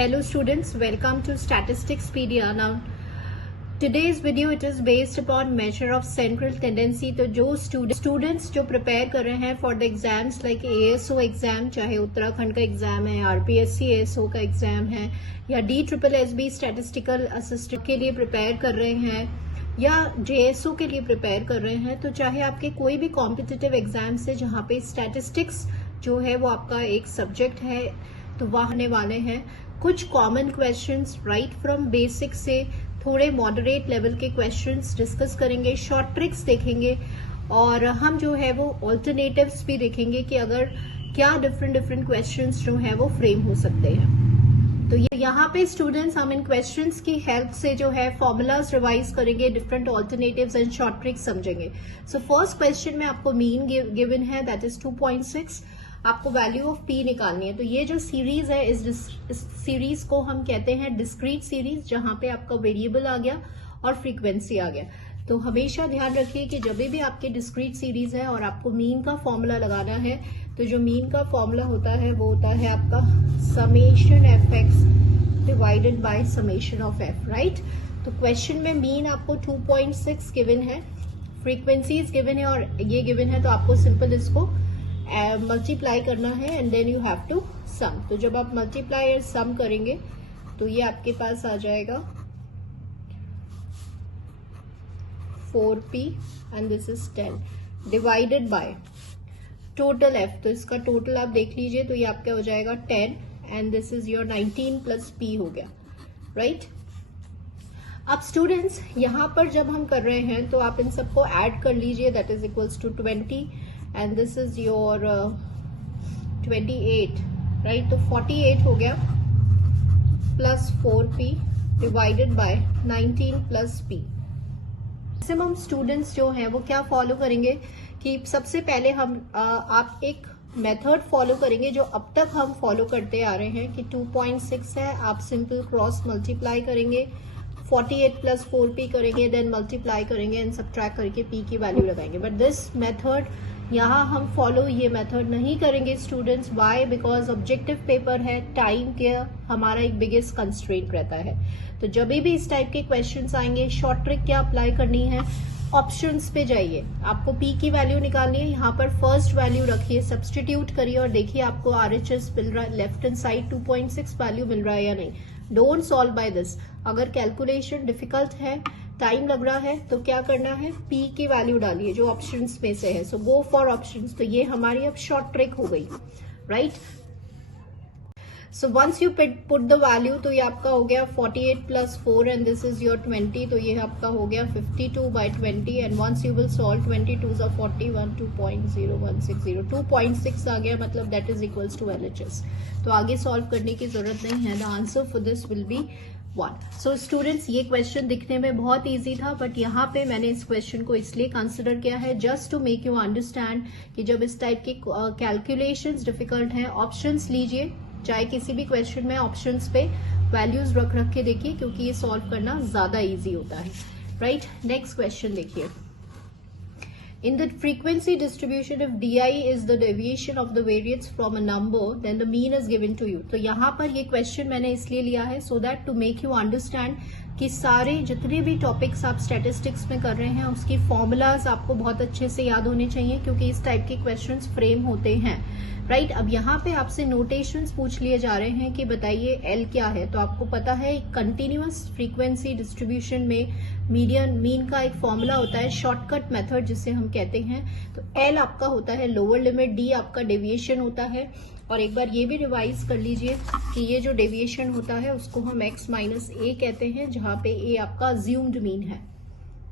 Hello students, welcome to Statisticspedia. Now today's video it is based upon measure of central tendency. तो जो students जो prepare कर रहे हैं for the exams like ASO exam, चाहे उत्तराखंड का एग्जाम है, RPSC ASO का एग्जाम है या DSSB statistical assistant के लिए prepare कर रहे हैं या JSO के लिए prepare कर रहे हैं, तो चाहे आपके कोई भी competitive एग्जाम से जहाँ पे statistics जो है वो आपका एक सब्जेक्ट है, तो वह आने वाले हैं कुछ common questions right from basic से थोड़े मॉडरेट लेवल के क्वेश्चंस डिस्कस करेंगे, शॉर्ट ट्रिक्स देखेंगे और हम जो है वो ऑल्टरनेटिव्स भी देखेंगे कि अगर क्या डिफरेंट क्वेश्चंस जो है वो फ्रेम हो सकते हैं। तो यहाँ पे स्टूडेंट्स हम इन क्वेश्चंस की हेल्प से जो है फॉर्मूलाज रिवाइज करेंगे, different alternatives and short tricks समझेंगे। सो फर्स्ट क्वेश्चन में आपको मीन गिवन है, दैट इज 2.6। आपको वैल्यू ऑफ पी निकालनी है। तो ये जो सीरीज है इस सीरीज को हम कहते हैं डिस्क्रीट सीरीज, जहां पे आपका वेरिएबल आ गया और फ्रीक्वेंसी आ गया। तो हमेशा ध्यान रखिए कि जब भी आपकी डिस्क्रीट सीरीज है और आपको मीन का फॉर्मूला लगाना है, तो जो मीन का फॉर्मूला होता है वो होता है आपका summation F x divided by summation of F, right. तो क्वेश्चन में मीन आपको 2.6 गिवन है, फ्रीक्वेंसीज गिवन है और ये गिवन है, तो आपको सिंपल इसको मल्टीप्लाई करना है and then you have to sum. तो जब आप मल्टीप्लाई और सम करेंगे तो ये आपके पास आ जाएगा 4p and this is 10 divided by total f। तो इसका टोटल आप देख लीजिए, तो ये आपका हो जाएगा 10 and this is your 19 plus p हो गया, राइट। अब स्टूडेंट्स यहाँ पर जब हम कर रहे हैं तो आप इन सबको ऐड कर लीजिए, that is equals to 20 and this is your 28, right। तो 48 हो गया plus 4p divided by 19 plus p। Maximum students जो हैं वो क्या फॉलो करेंगे कि सबसे पहले हम आप एक मेथड फॉलो करेंगे जो अब तक हम फॉलो करते आ रहे हैं कि 2.6 है, आप सिंपल क्रॉस मल्टीप्लाई करेंगे, 48 प्लस 4p करेंगे, देन मल्टीप्लाई करेंगे एंड सबट्रैक्ट करके p की वैल्यू लगाएंगे। बट दिस मेथड यहाँ हम फॉलो ये मेथड नहीं करेंगे students. Why? Because objective paper है, टाइम का हमारा एक बिगेस्ट कंस्ट्रेंट रहता है। तो जब भी इस टाइप के क्वेश्चंस आएंगे, शॉर्ट ट्रिक क्या अप्लाई करनी है, ऑप्शंस पे जाइए, आपको p की वैल्यू निकालनी है, यहाँ पर फर्स्ट वैल्यू रखिए, सब्सटीट्यूट करिए और देखिए आपको RHS मिल रहा है, लेफ्ट हैंड साइड 2.6 वैल्यू मिल रहा है या नहीं। Don't solve by this. अगर कैलकुलेशन डिफिकल्ट है, टाइम लग रहा है, तो क्या करना है, p की वैल्यू डालिए जो ऑप्शंस में से है। So go for options. तो ये हमारी अब शॉर्ट ट्रिक हो गई, right. So once you put the value, तो ये आपका हो गया 48 plus 4 and this is your 20, तो ये आपका हो गया 52 by 20 and once you will solve 22 of 41 2.0160 2.6 आ गया, मतलब that is equals to LHS। तो आगे सॉल्व करने की जरूरत नहीं है। The answer for this will B 1। So students, ये क्वेश्चन दिखने में बहुत इजी था, बट यहाँ पे मैंने इस क्वेश्चन को इसलिए कंसिडर किया है just to make you understand कि जब इस टाइप के कैलकुलेशंस डिफिकल्ट हैं, ऑप्शंस लीजिए, चाहे किसी भी क्वेश्चन में ऑप्शंस पे वैल्यूज रख के देखिए, क्योंकि ये सॉल्व करना ज्यादा इजी होता है, राइट। नेक्स्ट क्वेश्चन देखिए। In the frequency distribution, if di is the deviation of the variance from a number, then the mean is given to you। तो यहाँ पर ये क्वेश्चन मैंने इसलिए लिया है so that to make you understand कि सारे जितने भी टॉपिक्स आप स्टैटिस्टिक्स में कर रहे हैं उसकी फॉर्मूलाज आपको बहुत अच्छे से याद होने चाहिए, क्योंकि इस टाइप के क्वेश्चंस फ्रेम होते हैं, राइट। अब यहाँ पे आपसे नोटेशंस पूछ लिए जा रहे हैं कि बताइए एल क्या है। तो आपको पता है कंटिन्यूअस फ्रीक्वेंसी डिस्ट्रीब्यूशन में मीडियन मीन का एक फॉर्मूला होता है, शॉर्टकट मेथड जिसे हम कहते हैं। तो एल आपका होता है लोअर लिमिट, डी आपका डेविएशन होता है। और एक बार ये भी रिवाइज कर लीजिए कि ये जो डेविएशन होता है उसको हम x माइनस ए कहते हैं, जहां पे ए आपका अज्यूम्ड मीन है।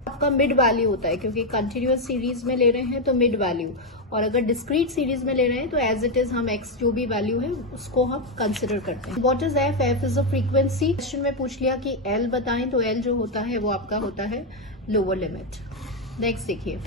आपका मिड वैल्यू होता है, क्योंकि कंटिन्यूअस सीरीज में ले रहे हैं तो मिड वैल्यू, और अगर डिस्क्रीट सीरीज में ले रहे हैं तो एज इट इज हम x जो भी वैल्यू है उसको हम कंसिडर करते हैं। What is f? f is a frequency. Question में पूछ लिया कि l बताएं, तो l जो होता है वो आपका होता है लोअर लिमिट। नेक्स्ट देखिए,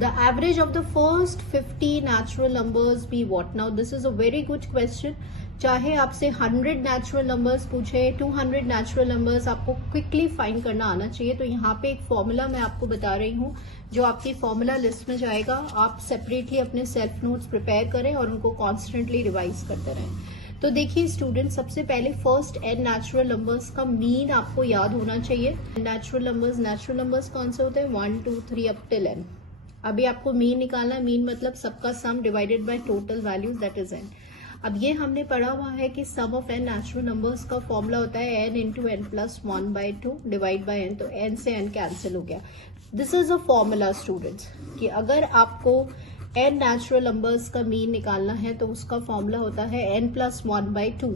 the average of the first 50 natural numbers be what? Now this is a very good question। चाहे आपसे 100 नेचुरल नंबर्स पूछे, 200 नेचुरल नंबर्स, आपको क्विकली फाइंड करना आना चाहिए। तो यहाँ पे एक फॉर्मूला मैं आपको बता रही हूँ जो आपकी फॉर्मूला लिस्ट में जाएगा। आप सेपरेटली अपने सेल्फ नोट्स प्रिपेयर करें और उनको कॉन्स्टेंटली रिवाइज करते रहें। तो देखिए स्टूडेंट, सबसे पहले फर्स्ट एन नेचुरल नंबर्स का मीन आपको याद होना चाहिए। नेचुरल नंबर्स कौन से होते हैं? 1 2 3 अप टिल एन। अभी आपको मीन निकालना है। मीन मतलब सबका sum divided by total values, that is n. अब ये हमने पढ़ा हुआ है कि sum of n natural numbers का फॉर्मूला होता है n into n plus 1/2 divide by n. तो एन से एन कैंसिल हो गया। This is a formula students कि अगर आपको एन नेचुरल नंबर्स का मीन निकालना है तो उसका फॉर्मूला होता है एन प्लस 1/2।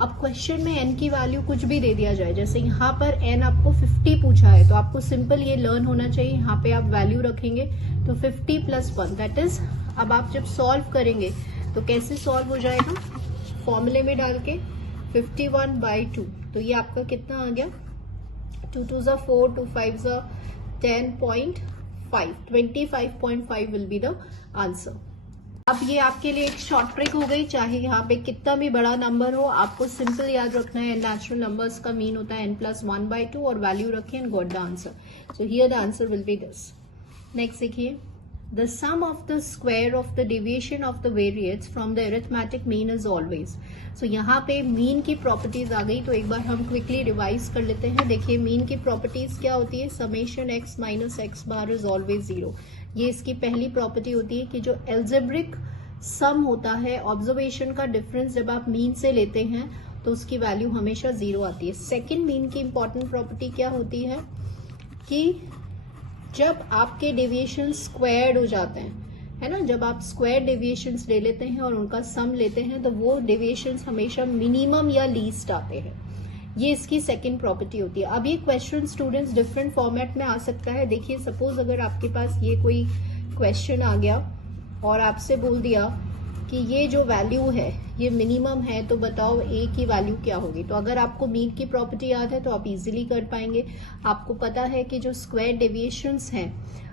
अब क्वेश्चन में एन की वैल्यू कुछ भी दे दिया जाए, जैसे यहाँ पर एन आपको 50 पूछा है, तो आपको सिंपल ये लर्न होना चाहिए। यहाँ पे आप वैल्यू रखेंगे तो 50 + 1 दैट इज, अब आप जब सॉल्व करेंगे तो कैसे सॉल्व हो जाएगा? फॉर्मूले में डाल के 51/2। तो ये आपका कितना आ गया? 2 2 = 4, 2 5 = 10.5, 25.5 विल बी द आंसर। अब ये आपके लिए एक शॉर्ट ट्रिक हो गई। चाहे यहाँ पे कितना भी बड़ा नंबर हो, आपको सिंपल याद रखना है नेचुरल नंबर्स का मीन होता है n + 1/2 और वैल्यू रखिए and got the answer. So here the answer will be this. Next देखिए, the sum of the square of the deviation of the variates from the arithmetic mean is always. So यहाँ पे mean की properties आ गई, तो एक बार हम quickly revise कर लेते हैं। देखिए मीन की प्रॉपर्टीज क्या होती है? Summation x - x bar is always 0। ये इसकी पहली प्रॉपर्टी होती है कि जो एल्जेब्रिक सम होता है, ऑब्जर्वेशन का डिफरेंस जब आप मीन से लेते हैं तो उसकी वैल्यू हमेशा 0 आती है। सेकेंड मीन की इंपॉर्टेंट प्रॉपर्टी क्या होती है कि जब आपके डेविएशन स्क्वायर्ड हो जाते हैं, है ना, जब आप स्क्वायर डेविएशंस ले लेते हैं और उनका सम लेते हैं तो वो डेविएशंस हमेशा मिनिमम या लीस्ट आते हैं। ये इसकी सेकंड प्रॉपर्टी होती है। अब ये क्वेश्चन स्टूडेंट्स डिफरेंट फॉर्मेट में आ सकता है। देखिए सपोज अगर आपके पास ये कोई क्वेश्चन आ गया और आपसे बोल दिया कि ये जो वैल्यू है ये मिनिमम है, तो बताओ ए की वैल्यू क्या होगी। तो अगर आपको मीन की प्रॉपर्टी याद है तो आप इजीली कर पाएंगे। आपको पता है कि जो स्क्वायर डेविएशंस हैं,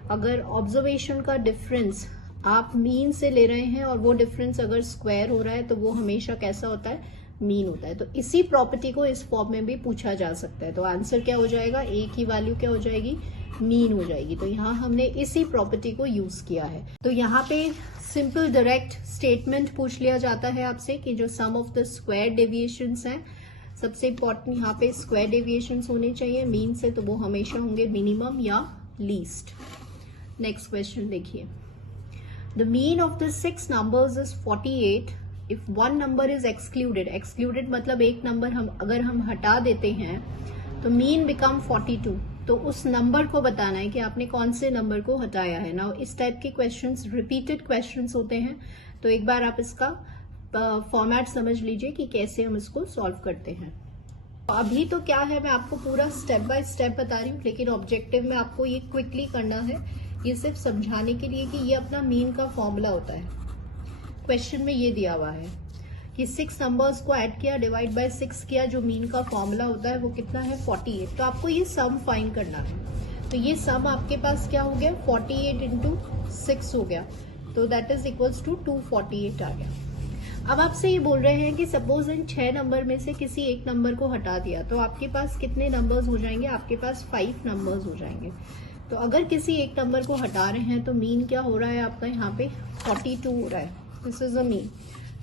अगर ऑब्जर्वेशन का डिफरेंस आप मीन से ले रहे हैं और वो डिफरेंस अगर स्क्वायर हो रहा है तो वो हमेशा कैसा होता है? मीन होता है। तो इसी प्रॉपर्टी को इस फॉर्म में भी पूछा जा सकता है। तो आंसर क्या हो जाएगा? ए की वैल्यू क्या हो जाएगी? मीन हो जाएगी। तो यहाँ हमने इसी प्रॉपर्टी को यूज किया है। तो यहाँ पे सिंपल डायरेक्ट स्टेटमेंट पूछ लिया जाता है आपसे कि जो सम ऑफ द स्क्वायर डेविएशंस हैं, सबसे इंपॉर्टेंट यहाँ पे स्क्वायर डेविएशंस होने चाहिए मीन से, तो वो हमेशा होंगे मिनिमम या लीस्ट। नेक्स्ट क्वेश्चन देखिए, the mean of the 6 numbers is 48 if one number is excluded. Excluded मतलब एक नंबर अगर हम हटा देते हैं तो मीन बिकम 42। तो उस नंबर को बताना है कि आपने कौन से नंबर को हटाया है ना। इस टाइप के क्वेश्चंस रिपीटेड क्वेश्चंस होते हैं, तो एक बार आप इसका फॉर्मेट समझ लीजिए कि कैसे हम इसको सॉल्व करते हैं। अभी तो क्या है, मैं आपको पूरा स्टेप बाय स्टेप बता रही हूँ, लेकिन ऑब्जेक्टिव में आपको ये क्विकली करना है। ये सिर्फ समझाने के लिए कि ये अपना मीन का फॉर्मूला होता है। क्वेश्चन में ये दिया हुआ है कि 6 नंबर्स को ऐड किया, डिवाइड बाय 6 किया, जो मीन का फॉर्मूला होता है वो कितना है? 48। तो आपको ये सम फाइंड करना है। तो ये सम आपके पास क्या हो गया? 48 इंटू 6 हो गया, तो दैट इज इक्वल्स टू 248 आ गया। अब आपसे ये बोल रहे हैं कि सपोज इन 6 नंबर में से किसी एक नंबर को हटा दिया, तो आपके पास कितने नंबर्स हो जाएंगे? आपके पास 5 नंबर्स हो जाएंगे। तो अगर किसी एक नंबर को हटा रहे हैं तो मीन क्या हो रहा है आपका? यहाँ पे 42 हो रहा है। This is a mean.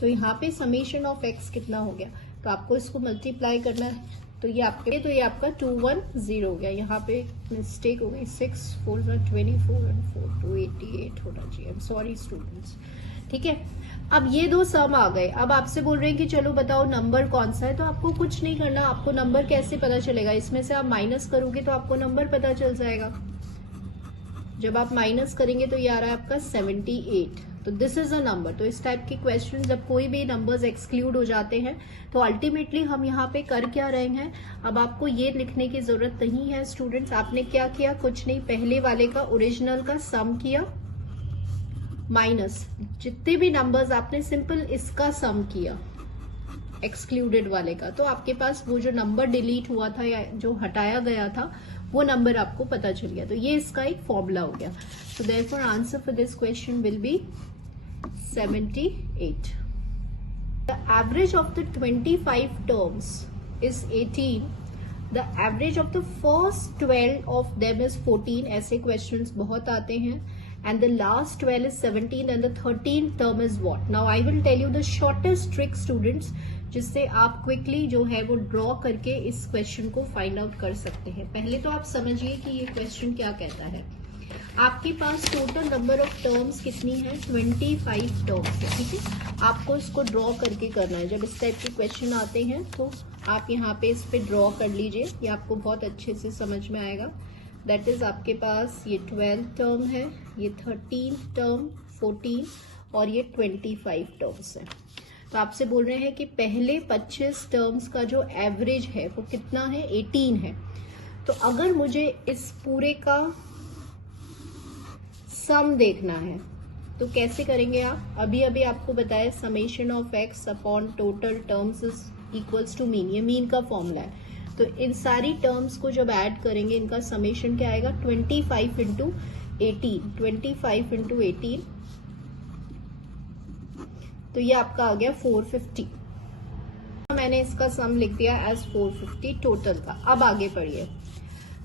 तो यहाँ पे समेशन ऑफ एक्स कितना हो गया? तो आपको इसको मल्टीप्लाई करना है, तो ये आपका 210 हो गया। यहाँ पे मिस्टेक हो गई, 6 4 24 and 4 288 होना चाहिए। आई एम सॉरी स्टूडेंट्स, ठीक है। अब ये दो सम आ गए। अब आपसे बोल रहे हैं कि चलो बताओ नंबर कौन सा है। तो आपको कुछ नहीं करना। आपको नंबर कैसे पता चलेगा? इसमें से आप माइनस करोगे तो आपको नंबर पता चल जाएगा। जब आप माइनस करेंगे तो ये आ रहा है आपका 78। तो दिस इज अ नंबर। तो इस टाइप के क्वेश्चन जब कोई भी नंबर्स एक्सक्लूड हो जाते हैं तो अल्टीमेटली हम यहाँ पे कर क्या रहे हैं? अब आपको ये लिखने की जरूरत नहीं है स्टूडेंट्स। आपने क्या किया? कुछ नहीं, पहले वाले का ओरिजिनल का सम किया माइनस जितने भी नंबर्स आपने सिंपल इसका सम किया एक्सक्लूडेड वाले का, तो आपके पास वो जो नंबर डिलीट हुआ था या जो हटाया गया था वो नंबर आपको पता चल गया। तो ये इसका एक फॉर्मूला हो गया। So therefore answer for this question will be 78. The average of the 25 terms is 18. The average of the first 12 of them is 14. ऐसे questions बहुत आते हैं. And the last 12 is 17 and the 13th term is what? Now I will tell you the shortest trick students जिससे आप quickly जो है वो draw करके इस क्वेश्चन को फाइंड आउट कर सकते हैं। पहले तो आप समझिए कि ये क्वेश्चन क्या कहता है। आपके पास टोटल नंबर ऑफ टर्म्स कितनी है, 25 टर्म्स है, ठीक है। आपको इसको ड्रॉ करके करना है। जब इस टाइप के क्वेश्चन आते हैं तो आप यहाँ पे इस पे ड्रॉ कर लीजिए, ये आपको बहुत अच्छे से समझ में आएगा। दैट इज आपके पास ये 12 टर्म है, ये 13 टर्म, 14 और ये 25 टर्म्स है। तो आपसे बोल रहे हैं कि पहले 25 टर्म्स का जो एवरेज है वो कितना है, 18 है। तो अगर मुझे इस पूरे का सम देखना है तो कैसे करेंगे आप? अभी अभी आपको बताया summation of x upon total terms is equals to mean, ये मीन का फॉर्मूला है। तो इन सारी टर्म्स को जब ऐड करेंगे इनका समेशन क्या आएगा, 25 इंटू 18, 25 इंटू 18, तो ये आपका आ गया 450। मैंने इसका सम लिख दिया एज 450 टोटल का। अब आगे पढ़िए।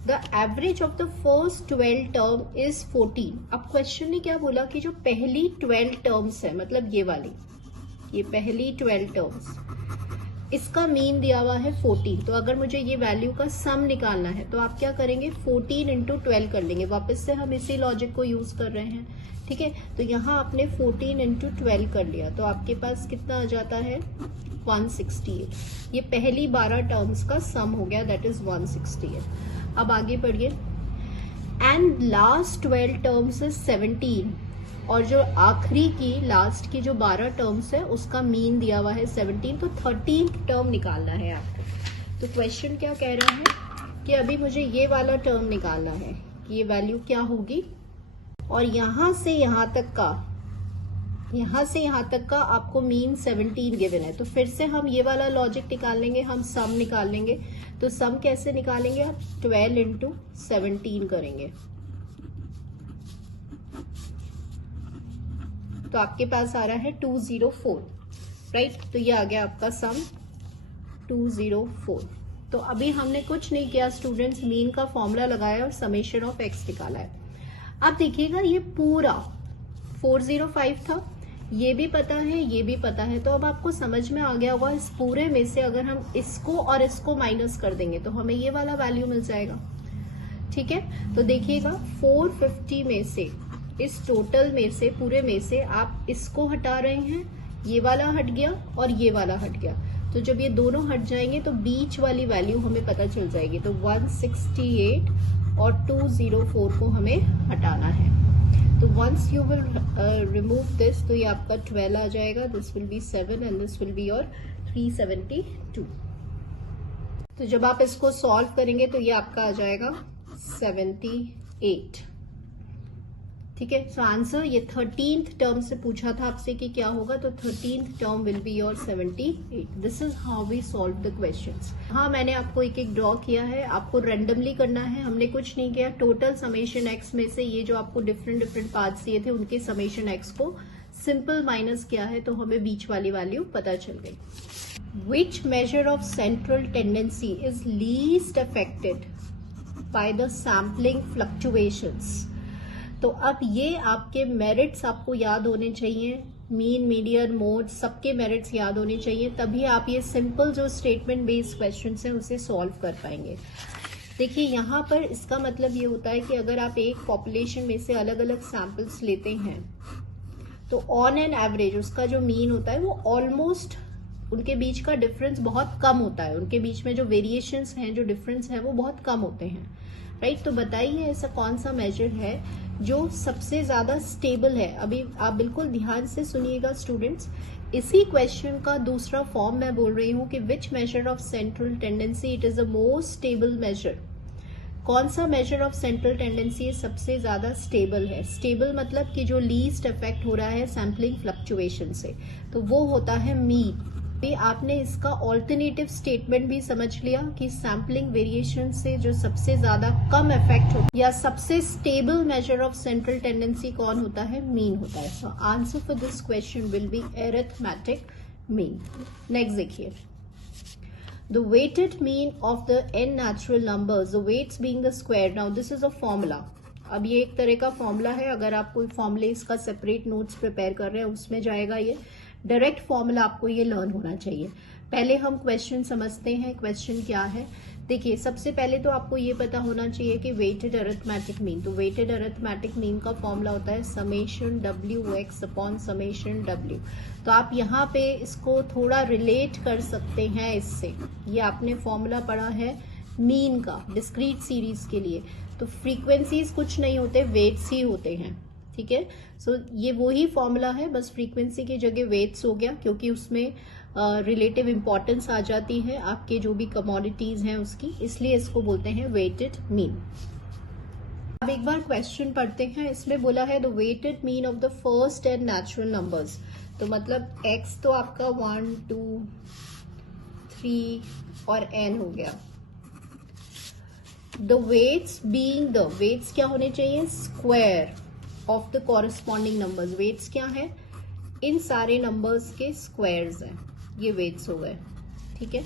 The average of the first 12 term is 14। अब क्वेश्चन ने क्या बोला कि जो पहली 12 टर्म्स है, मतलब ये वाली, ये पहली 12 टर्म्स, इसका मीन दिया हुआ है 14। तो अगर मुझे ये वैल्यू का सम निकालना है तो आप क्या करेंगे, 14 इंटू 12 कर लेंगे। वापस से हम इसी लॉजिक को यूज कर रहे हैं, ठीक है। तो यहाँ आपने 14 इंटू 12 कर लिया तो आपके पास कितना आ जाता है, 168। ये पहली 12 टर्म्स का सम हो गया, दैट इज 168। अब आगे बढ़िए। एंड लास्ट 12 टर्म्स इज 17, और जो आखिरी की लास्ट की जो 12 टर्म्स है उसका मीन दिया हुआ है 17। तो 13th टर्म निकालना है आपको। तो क्वेश्चन क्या कह रहा है कि अभी मुझे ये वाला टर्म निकालना है कि ये वैल्यू क्या होगी, और यहां से यहां तक का आपको मीन 17 गिवन है। तो फिर से हम ये वाला लॉजिक निकाल लेंगे, हम सम निकाल लेंगे। तो सम कैसे निकालेंगे आप, 12 इंटू 17 करेंगे तो आपके पास आ रहा है 204, राइट। तो ये आ गया आपका सम 204। तो अभी हमने कुछ नहीं किया स्टूडेंट्स, मीन का फॉर्मूला लगाया और समेशन ऑफ एक्स निकाला है। अब देखिएगा ये पूरा 405 था, ये भी पता है, ये भी पता है। तो अब आपको समझ में आ गया होगा इस पूरे में से अगर हम इसको और इसको माइनस कर देंगे तो हमें ये वाला वैल्यू मिल जाएगा, ठीक है। तो देखिएगा 450 में से, इस टोटल में से, पूरे में से आप इसको हटा रहे हैं, ये वाला हट गया और ये वाला हट गया। तो जब ये दोनों हट जाएंगे तो बीच वाली वैल्यू हमें पता चल जाएगी। तो 168 और 204 को हमें हटाना है। तो once you will remove this, तो ये आपका 12 आ जाएगा, this will be 7 and this will be your 372। तो जब आप इसको सॉल्व करेंगे तो ये आपका आ जाएगा 78, ठीक है। सो आंसर, ये 13th टर्म से पूछा था आपसे कि क्या होगा, तो 13th term will be your 78। This is how we solve the questions. हाँ, मैंने आपको एक एक ड्रॉ किया है, आपको रैंडमली करना है, हमने कुछ नहीं किया। टोटल समेशन एक्स में से ये जो आपको डिफरेंट पार्ट्स दिए थे उनके समेशन एक्स को सिंपल माइनस किया है तो हमें बीच वाली वैल्यू पता चल गई। Which measure of central tendency is least affected by the sampling fluctuations. तो अब ये आपके मेरिट्स आपको याद होने चाहिए, मीन, मीडियन, मोड, सबके मेरिट्स याद होने चाहिए, तभी आप ये सिंपल जो स्टेटमेंट बेस्ड क्वेश्चन है उसे सॉल्व कर पाएंगे। देखिए यहाँ पर इसका मतलब ये होता है कि अगर आप एक पॉपुलेशन में से अलग अलग सैंपल्स लेते हैं तो ऑन एन एवरेज उसका जो मीन होता है वो ऑलमोस्ट, उनके बीच का डिफरेंस बहुत कम होता है, उनके बीच में जो वेरिएशंस हैं, जो डिफरेंस है वो बहुत कम होते हैं, राइट। तो बताइए ऐसा कौन सा मेजर है जो सबसे ज्यादा स्टेबल है। अभी आप बिल्कुल ध्यान से सुनिएगा स्टूडेंट्स, इसी क्वेश्चन का दूसरा फॉर्म मैं बोल रही हूँ कि which measure of central tendency it is the most stable measure. कौन सा मेजर ऑफ सेंट्रल टेंडेंसी सबसे ज्यादा स्टेबल है? स्टेबल मतलब कि जो लीस्ट इफेक्ट हो रहा है सैम्पलिंग फ्लक्चुएशन से, तो वो होता है मीन। आपने इसका ऑल्टरनेटिव स्टेटमेंट भी समझ लिया कि सैम्पलिंग वेरिएशन से जो सबसे ज्यादा कम इफेक्ट होता है या सबसे stable major of central tendency कौन होता है? मीन होता है। So answer for this question will be arithmetic mean. Next देखिए, the weighted mean of the n natural numbers, the weights being the square. Now this is a formula. अब ये एक तरह का फॉर्मूला है, अगर आप कोई फॉर्मूले इसका सेपरेट नोट्स प्रिपेयर कर रहे हैं उसमें जाएगा ये। डायरेक्ट फॉर्मूला आपको ये लर्न होना चाहिए। पहले हम क्वेश्चन समझते हैं। क्वेश्चन क्या है, देखिए सबसे पहले तो आपको ये पता होना चाहिए कि वेटेड अरिथमेटिक मीन। तो वेटेड अरिथमेटिक मीन का फॉर्मूला होता है summation W x upon summation W. तो आप यहाँ पे इसको थोड़ा रिलेट कर सकते हैं इससे। ये आपने फॉर्मूला पढ़ा है मीन का डिस्क्रीट सीरीज के लिए। तो फ्रीक्वेंसीज कुछ नहीं होते, वेट्स ही होते हैं, ठीक है। सो ये वही फॉर्मूला है, बस फ्रीक्वेंसी की जगह वेट्स हो गया, क्योंकि उसमें रिलेटिव इंपॉर्टेंस आ जाती है आपके जो भी कमोडिटीज हैं उसकी, इसलिए इसको बोलते हैं वेटेड मीन। अब एक बार क्वेश्चन पढ़ते हैं। इसमें बोला है the weighted mean of the first and natural numbers. तो मतलब x तो आपका 1 2 3 और n हो गया। The weights being the weights क्या होने चाहिए, square of the corresponding numbers. Weights क्या है, इन सारे नंबर्स के स्क्वायर्स हैं, ये वेट्स हो गए, ठीक है।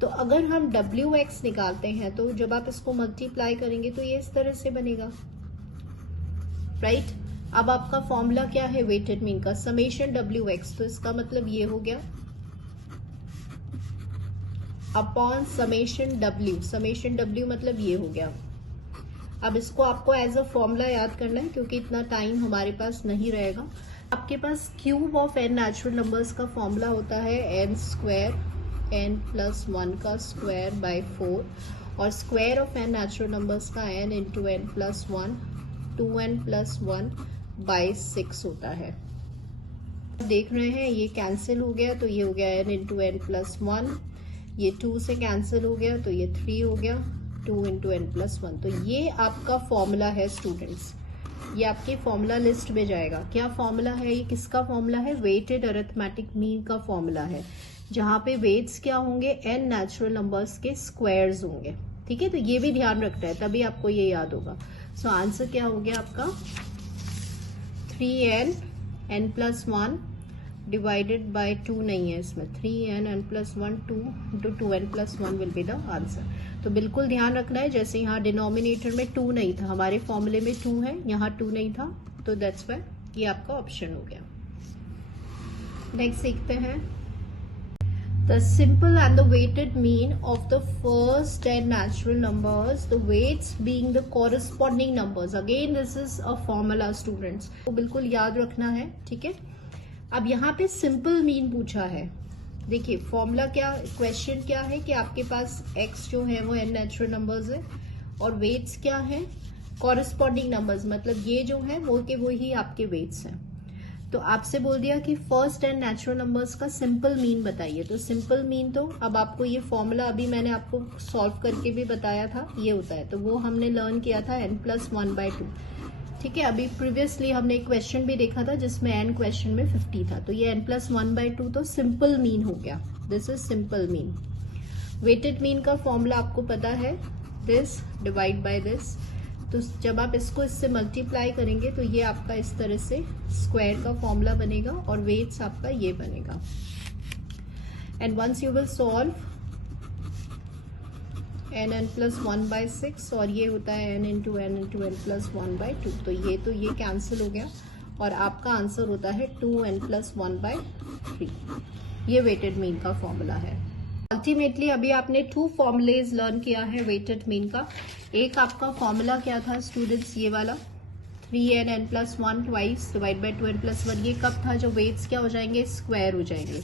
तो अगर हम wx निकालते हैं तो जब आप इसको मल्टीप्लाई करेंगे तो ये इस तरह से बनेगा, राइट। अब आपका फॉर्मूला क्या है वेटेड मीन का, समेशन wx। तो इसका मतलब ये हो गया upon summation w। Summation w मतलब ये हो गया। अब इसको आपको एज अ फॉर्मूला याद करना है, क्योंकि इतना टाइम हमारे पास नहीं रहेगा। आपके पास cube of n natural numbers का फॉर्मूला होता है n स्क्वायर, n प्लस 1 का स्क्वायर बाय 4, और square of n natural numbers का n into n plus 1, 2n plus 1 by 6 होता है। देख रहे हैं ये कैंसिल हो गया, तो ये हो गया n इंटू n प्लस 1, ये 2 से कैंसिल हो गया तो ये 3 हो गया, 2 इंटू n प्लस 1। तो ये आपका फॉर्मूला है स्टूडेंट्स, ये आपकी फॉर्मूला लिस्ट में जाएगा। क्या फॉर्मूला है, ये किसका फॉर्मूला है, वेटेड अरिथमेटिक मीन का फॉर्मूला है, जहां पे वेट्स क्या होंगे, n नेचुरल नंबर्स के स्क्वायर्स होंगे, ठीक है। तो ये भी ध्यान रखना है, तभी आपको ये याद होगा। सो आंसर क्या हो गया आपका 3n n plus 1 divided by 2 नहीं है इसमें, 3n n plus 1 2 into 2n plus 1 will be the answer. तो बिल्कुल ध्यान रखना है, जैसे यहाँ डिनोमिनेटर में 2 नहीं था, हमारे फॉर्मूले में 2 है, यहाँ 2 नहीं था, तो दैट्स व्हाई ये आपका ऑप्शन हो गया। नेक्स्ट सीखते हैं the simple and the weighted mean of the first and natural numbers, the weights being the corresponding numbers. Again this is a formula students, तो बिल्कुल याद रखना है, ठीक है। अब यहाँ पे सिंपल मीन पूछा है। देखिए फॉर्मूला क्या, क्वेश्चन क्या है कि आपके पास x जो है वो n नेचुरल नंबर्स है और वेट्स क्या है, कॉरेस्पॉन्डिंग नंबर्स, मतलब ये जो है वो के वो ही आपके वेट्स हैं। तो आपसे बोल दिया कि फर्स्ट एंड नेचुरल नंबर्स का सिंपल मीन बताइए। तो सिंपल मीन तो अब आपको ये फॉर्मूला अभी मैंने आपको सॉल्व करके भी बताया था, ये होता है। तो वो हमने लर्न किया था n प्लस 1/2, ठीक है। अभी प्रीवियसली हमने एक क्वेश्चन भी देखा था जिसमें n क्वेश्चन में 50 था, तो ये n प्लस 1/2 तो सिंपल मीन हो गया, this is simple mean. Weighted mean का फॉर्मूला आपको पता है, दिस डिवाइड बाय दिस। तो जब आप इसको इससे मल्टीप्लाई करेंगे तो ये आपका इस तरह से स्क्वायर का फॉर्मूला बनेगा और वेट्स आपका ये बनेगा। And once you will solve n plus 1/6 और ये होता है n इंटू n प्लस 1/2, तो ये कैंसिल हो गया और आपका आंसर होता है 2n प्लस 1/3। ये वेटेड मीन का फॉर्मूला है। अल्टीमेटली अभी आपने 2 फॉर्मूलेज लर्न किया है वेटेड मीन का। एक आपका फॉर्मूला क्या था स्टूडेंट्स, ये वाला 3n plus 1 twice divide by 2n plus 1, ये कब था, जब वेट्स क्या हो जाएंगे, स्क्वायर हो जाएंगे।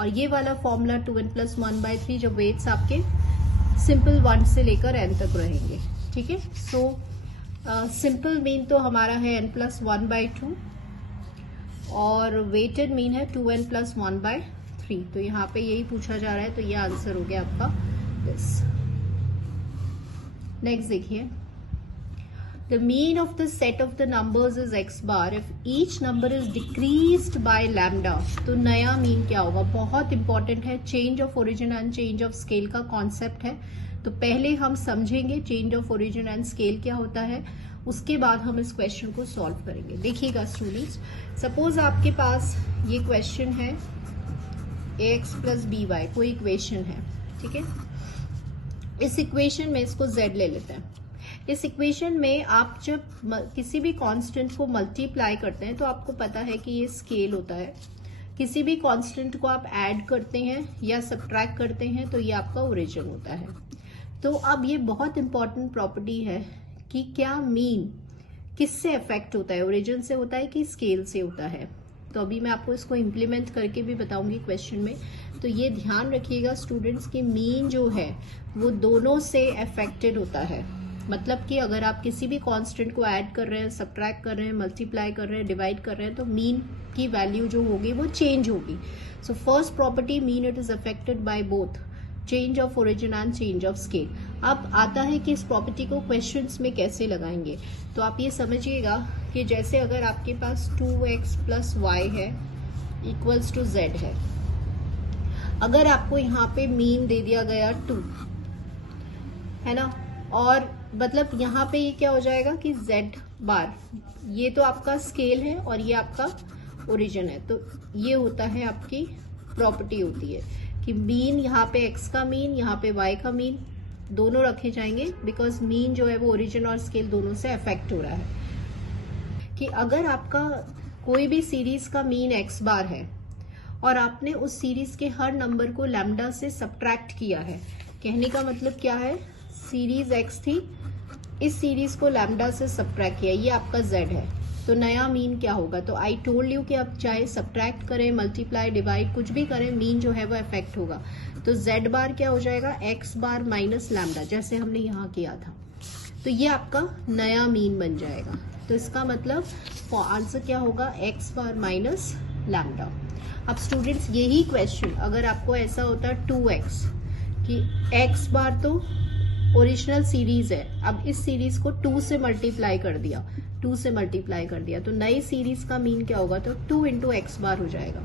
और ये वाला फॉर्मूला 2n प्लस 1/3 जब वेट्स आपके सिंपल 1 से लेकर n तक रहेंगे, ठीक है। सो सिंपल मीन तो हमारा है n प्लस 1/2 और वेटेड मीन है 2n प्लस 1/3। तो यहाँ पे यही पूछा जा रहा है, तो ये आंसर हो गया आपका दिस। नेक्स्ट देखिए, the mean of the set of the numbers is x bar if each number is decreased by lambda. तो नया मीन क्या होगा, बहुत इंपॉर्टेंट है, change of origin and change of scale का कॉन्सेप्ट है। तो पहले हम समझेंगे change of origin and scale क्या होता है, उसके बाद हम इस क्वेश्चन को सॉल्व करेंगे। देखिएगा स्टूडेंट्स, सपोज आपके पास ये क्वेश्चन है ax प्लस by, कोई इक्वेशन है, ठीक है। इस इक्वेशन में इसको z ले लेते हैं। इस इक्वेशन में आप जब किसी भी कांस्टेंट को मल्टीप्लाई करते हैं तो आपको पता है कि ये स्केल होता है, किसी भी कांस्टेंट को आप ऐड करते हैं या सब्ट्रैक्ट करते हैं तो ये आपका ओरिजिन होता है। तो अब ये बहुत इंपॉर्टेंट प्रॉपर्टी है कि क्या मीन किससे अफेक्ट होता है, ओरिजिन से होता है कि स्केल से होता है। तो अभी मैं आपको इसको इम्प्लीमेंट करके भी बताऊंगी क्वेश्चन में। तो ये ध्यान रखिएगा स्टूडेंट्स की मीन जो है वो दोनों से अफेक्टेड होता है। मतलब कि अगर आप किसी भी कांस्टेंट को ऐड कर रहे हैं, सब्ट्रैक्ट कर रहे हैं, मल्टीप्लाई कर रहे हैं, डिवाइड कर रहे हैं, तो मीन की वैल्यू जो होगी वो चेंज होगी। So first property, mean it is affected by both change of origin and change of scale. अब आता है कि इस प्रॉपर्टी को क्वेश्चंस में कैसे लगाएंगे। तो आप ये समझिएगा कि जैसे अगर आपके पास 2x प्लस y है इक्वल्स टू z है, अगर आपको यहाँ पे मीन दे दिया गया 2 है ना, और मतलब यहाँ पे ये क्या हो जाएगा कि z बार, ये तो आपका स्केल है और ये आपका ओरिजिन है। तो ये होता है आपकी प्रॉपर्टी होती है कि मीन यहाँ पे x का मीन, यहाँ पे y का मीन दोनों रखे जाएंगे, बिकॉज मीन जो है वो ओरिजिन और स्केल दोनों से अफेक्ट हो रहा है। कि अगर आपका कोई भी सीरीज का मीन x बार है और आपने उस सीरीज के हर नंबर को लैम्डा से सब्ट्रैक्ट किया है, कहने का मतलब क्या है, सीरीज x थी, इस सीरीज को लैम्डा से सब्ट्रैक्ट किया, ये आपका z है, तो नया मीन क्या होगा। तो आई टोल्ड यू कि आप चाहे सब्ट्रैक्ट करें, मल्टीप्लाई, डिवाइड कुछ भी करें, मीन जो है वो अफेक्ट होगा। तो z बार क्या हो जाएगा, x बार माइनस लैम्डा, जैसे हमने यहाँ किया था। तो ये आपका नया मीन बन जाएगा। तो इसका मतलब आंसर क्या होगा, x बार माइनस लैम्डा। अब स्टूडेंट्स यही क्वेश्चन अगर आपको ऐसा होता 2x कि x बार तो ओरिजिनल सीरीज है, अब इस सीरीज को 2 से मल्टीप्लाई कर दिया, 2 से मल्टीप्लाई कर दिया, तो नई सीरीज का मीन क्या होगा, तो 2 इंटू एक्स बार हो जाएगा।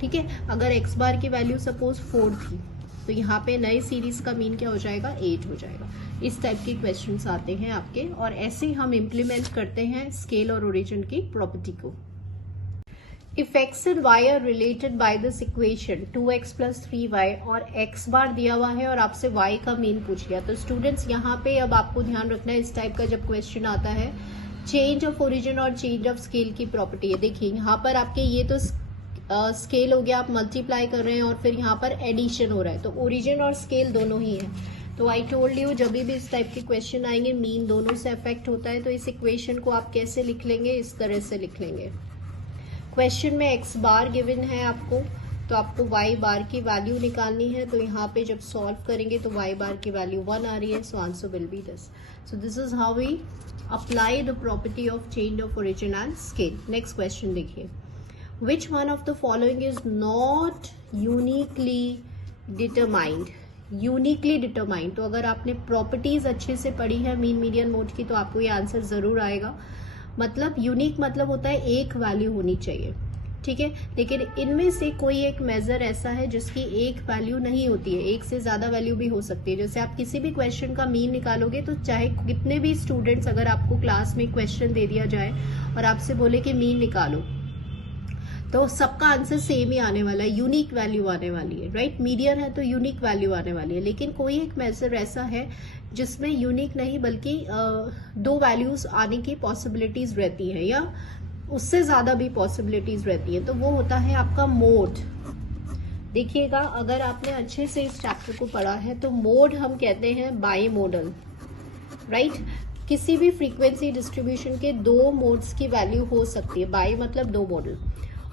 ठीक है, अगर x बार की वैल्यू सपोज 4 थी तो यहाँ पे नई सीरीज का मीन क्या हो जाएगा, 8 हो जाएगा। इस टाइप के क्वेश्चंस आते हैं आपके, और ऐसे हम इम्प्लीमेंट करते हैं स्केल और ओरिजिन की प्रॉपर्टी को। If x and y are related by this equation 2x plus 3y और x बार दिया हुआ है और आपसे y का मीन पूछ लिया, तो स्टूडेंट्स यहाँ पे अब आपको ध्यान रखना है, इस टाइप का जब क्वेश्चन आता है चेंज ऑफ ओरिजिन और चेंज ऑफ स्केल की प्रॉपर्टी है। देखिए यहाँ पर आपके ये तो स्केल हो गया, आप मल्टीप्लाई कर रहे हैं और फिर यहाँ पर एडिशन हो रहा है, तो ओरिजिन और स्केल दोनों ही है। तो आई टोल्ड यू जब भी इस टाइप के क्वेश्चन आएंगे मीन दोनों से अफेक्ट होता है। तो इस इक्वेशन को आप कैसे लिख लेंगे, इस तरह से लिख लेंगे। क्वेश्चन में x बार गिवन है आपको, तो आपको y बार की वैल्यू निकालनी है। तो यहाँ पे जब सॉल्व करेंगे तो y बार की वैल्यू 1 आ रही है, so answer will be this. So this is how we apply the property of change of origin and scale. Next question देखिए, which one of the following is not uniquely determined. Uniquely determined, तो अगर आपने properties अच्छे से पढ़ी है mean, median, mode की, तो आपको ये आंसर जरूर आएगा। मतलब यूनिक मतलब होता है एक वैल्यू होनी चाहिए, ठीक है, लेकिन इनमें से कोई एक मेजर ऐसा है जिसकी एक वैल्यू नहीं होती है, एक से ज्यादा वैल्यू भी हो सकती है। जैसे आप किसी भी क्वेश्चन का मीन निकालोगे तो चाहे कितने भी स्टूडेंट्स, अगर आपको क्लास में क्वेश्चन दे दिया जाए और आपसे बोले कि मीन निकालो, तो सबका आंसर सेम ही आने वाला है, यूनिक वैल्यू आने वाली है, राइट। मीडियन है तो यूनिक वैल्यू आने वाली है, लेकिन कोई एक मेजर ऐसा है जिसमें यूनिक नहीं बल्कि 2 वैल्यूज आने की पॉसिबिलिटीज रहती है, या उससे ज्यादा भी पॉसिबिलिटीज रहती है, तो वो होता है आपका मोड। देखिएगा अगर आपने अच्छे से इस चैप्टर को पढ़ा है तो मोड हम कहते हैं बाई मोडल, राइट। किसी भी फ्रीक्वेंसी डिस्ट्रीब्यूशन के 2 मोड्स की वैल्यू हो सकती है, बाई मतलब 2 मॉडल,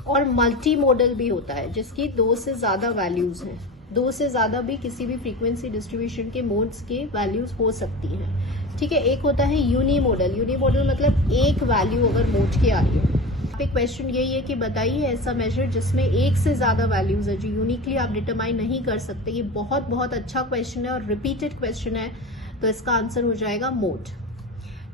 और मल्टी मॉडल भी होता है जिसकी 2 से ज्यादा वैल्यूज हैं। 2 से ज्यादा भी किसी भी फ्रीक्वेंसी डिस्ट्रीब्यूशन के मोड्स के वैल्यूज हो सकती हैं, ठीक है। एक होता है यूनी मॉडल, यूनी मॉडल मतलब एक वैल्यू अगर मोड की आ रही है। यहाँ पे क्वेश्चन यही है कि बताइए ऐसा मेजर जिसमें एक से ज्यादा वैल्यूज है जो यूनिकली आप डिटरमाइन नहीं कर सकते। ये बहुत बहुत अच्छा क्वेश्चन है और रिपीटेड क्वेश्चन है, तो इसका आंसर हो जाएगा मोड।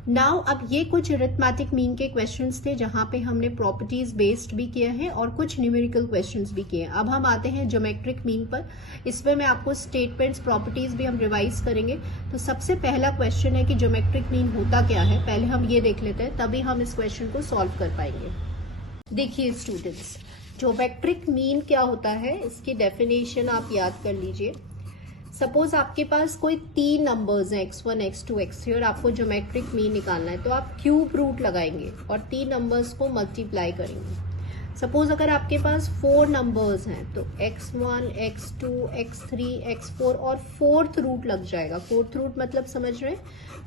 नाउ अब ये कुछ अरिथमेटिक मीन के क्वेश्चंस थे जहां पे हमने प्रॉपर्टीज बेस्ड भी किए हैं और कुछ न्यूमेरिकल क्वेश्चंस भी किए हैं। अब हम आते हैं ज्योमेट्रिक मीन पर। इसमें मैं आपको स्टेटमेंट्स, प्रॉपर्टीज भी हम रिवाइज करेंगे। तो सबसे पहला क्वेश्चन है कि ज्योमेट्रिक मीन होता क्या है, पहले हम ये देख लेते हैं, तभी हम इस क्वेश्चन को सॉल्व कर पाएंगे। देखिए स्टूडेंट्स, ज्योमेट्रिक मीन क्या होता है, इसकी डेफिनेशन आप याद कर लीजिए। सपोज आपके पास कोई 3 नंबर्स हैं x1, x2, x3 और आपको ज्योमेट्रिक मीन निकालना है, तो आप क्यूब रूट लगाएंगे और 3 नंबर्स को मल्टीप्लाई करेंगे। सपोज अगर आपके पास 4 नंबर्स हैं तो x1, x2, x3, x4 और 4th रूट लग जाएगा। 4th रूट मतलब समझ रहे हैं,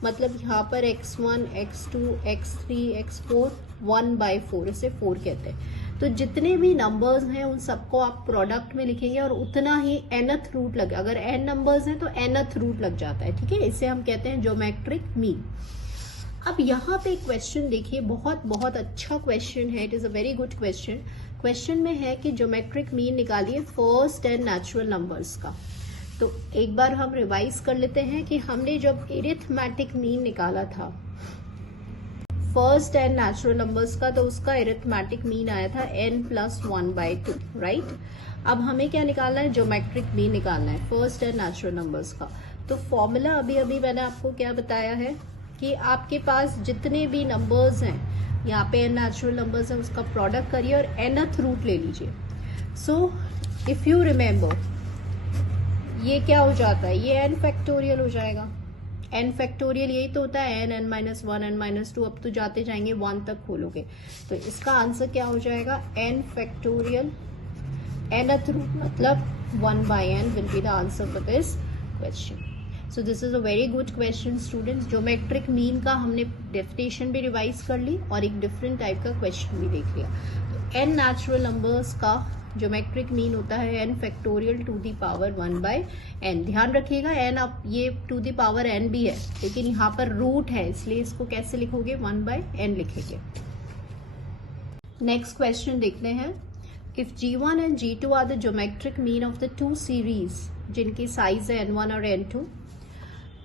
मतलब यहाँ पर x1, x2, x3, x4 1/4, इसे 4 कहते हैं। तो जितने भी नंबर्स हैं उन सबको आप प्रोडक्ट में लिखेंगे और उतना ही nth रूट लगे। अगर n नंबर्स हैं तो nth रूट लग जाता है, ठीक है। इसे हम कहते हैं ज्योमेट्रिक मीन। अब यहाँ पे क्वेश्चन देखिए, बहुत बहुत अच्छा क्वेश्चन है, it is a very good question. Question में है कि ज्योमेट्रिक मीन निकालिए फर्स्ट एंड नेचुरल नंबर्स का। तो एक बार हम रिवाइज कर लेते हैं कि हमने जब अरिथमेटिक मीन निकाला था फर्स्ट एंड नेचुरल नंबर्स का, तो उसका अरिथमेटिक मीन आया था n+1/2, राइट। अब हमें क्या निकालना है, ज्योमेट्रिक मीन निकालना है फर्स्ट एंड नेचुरल नंबर्स का। तो फॉर्मूला अभी अभी मैंने आपको क्या बताया है कि आपके पास जितने भी नंबर्स हैं, यहाँ पे n नेचुरल नंबर्स हैं, उसका प्रोडक्ट करिए और nth रूट ले लीजिए। सो इफ यू रिमेम्बर, ये क्या हो जाता है, ये n फैक्टोरियल हो जाएगा। n फैक्टोरियल यही तो होता है, n, n-1, n-2, अब तो जाते जाएंगे 1 तक खोलोगे। तो इसका आंसर क्या हो जाएगा, n फैक्टोरियल nth रूट मतलब 1/n will be the answer for this question. So this is a very good question students. Geometric mean का हमने डेफिनेशन भी रिवाइज कर ली और एक डिफरेंट टाइप का क्वेश्चन भी देख लिया। तो n नेचुरल नंबर्स का ज्योमेट्रिक मीन होता है n factorial two the power 1/n। ध्यान रखिएगा n, अब ये टू द पावर n भी है, लेकिन यहाँ पर रूट है, इसलिए इसको कैसे लिखोगे, 1/n लिखेंगे। नेक्स्ट क्वेश्चन देखते हैं। If G1 and G2 are the geometric mean of the 2 series जिनकी साइज है n1 और n2।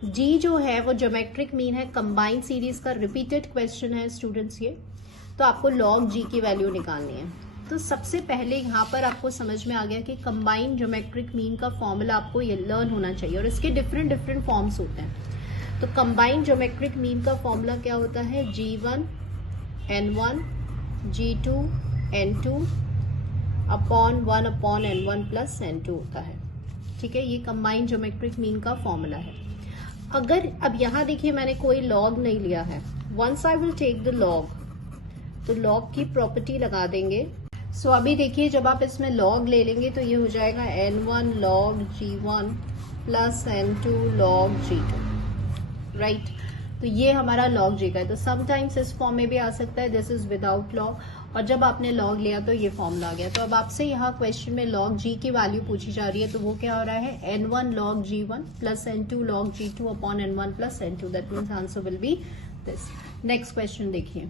G जो है वो ज्योमेट्रिक मीन है कंबाइंड सीरीज का, रिपीटेड क्वेश्चन है स्टूडेंट्स ये। तो आपको log G की वैल्यू निकालनी है। तो सबसे पहले यहाँ पर आपको समझ में आ गया कि कंबाइंड ज्योमेट्रिक मीन का फॉर्मूला आपको ये लर्न होना चाहिए और इसके डिफरेंट डिफरेंट फॉर्म्स होते हैं। तो कंबाइंड ज्योमेट्रिक मीन का फॉर्मूला क्या होता है, G1 N1 G2 N2 upon 1/N1 plus N2 होता है, ठीक है। ये कंबाइंड ज्योमेट्रिक मीन का फॉर्मूला है। अगर अब यहाँ देखिए मैंने कोई लॉग नहीं लिया है, once I will take the log, तो लॉग की प्रॉपर्टी लगा देंगे। सो अभी देखिए जब आप इसमें लॉग ले लेंगे तो ये हो जाएगा n1 log G1 plus n2 log G2, right. तो ये हमारा log G का है। तो समटाइम्स इस फॉर्म में भी आ सकता है, दिस इज विदाउट लॉग, और जब आपने लॉग लिया तो ये फॉर्मूला आ गया। तो अब आपसे यहाँ क्वेश्चन में log G की वैल्यू पूछी जा रही है, तो वो क्या हो रहा है, n1 log G1 plus n2 log G2 upon n1 plus n2, that means answer will be this. Next question देखिए।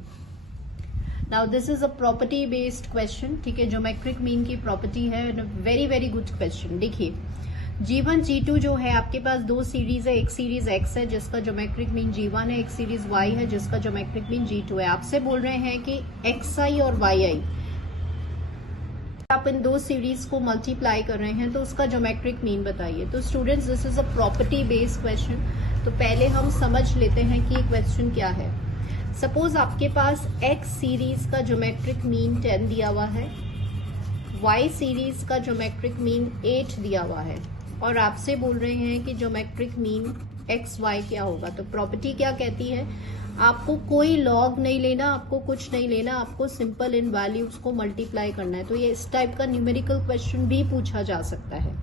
Now this is a property based question, ठीक है। ज्योमेट्रिक मीन की प्रॉपर्टी है, वेरी वेरी गुड क्वेश्चन। देखिए G1 G2 जो है आपके पास दो सीरीज है, एक सीरीज X है जिसका ज्योमेट्रिक मीन G1 है, एक सीरीज Y है जिसका ज्योमेट्रिक मीन G2 है। आपसे बोल रहे हैं कि XI और YI, आप इन दो सीरीज को मल्टीप्लाई कर रहे हैं तो उसका ज्योमेट्रिक मीन बताइए। तो students this is a property based question. तो पहले हम समझ लेते हैं कि ये क्वेश्चन क्या है। सपोज आपके पास X सीरीज का ज्योमेट्रिक मीन 10 दिया हुआ है, Y सीरीज का ज्योमेट्रिक मीन 8 दिया हुआ है, और आपसे बोल रहे हैं कि ज्योमेट्रिक मीन XY क्या होगा। तो प्रॉपर्टी क्या कहती है, आपको कोई लॉग नहीं लेना, आपको कुछ नहीं लेना, आपको सिंपल इन वैल्यूज को मल्टीप्लाई करना है। तो ये इस टाइप का न्यूमेरिकल क्वेश्चन भी पूछा जा सकता है,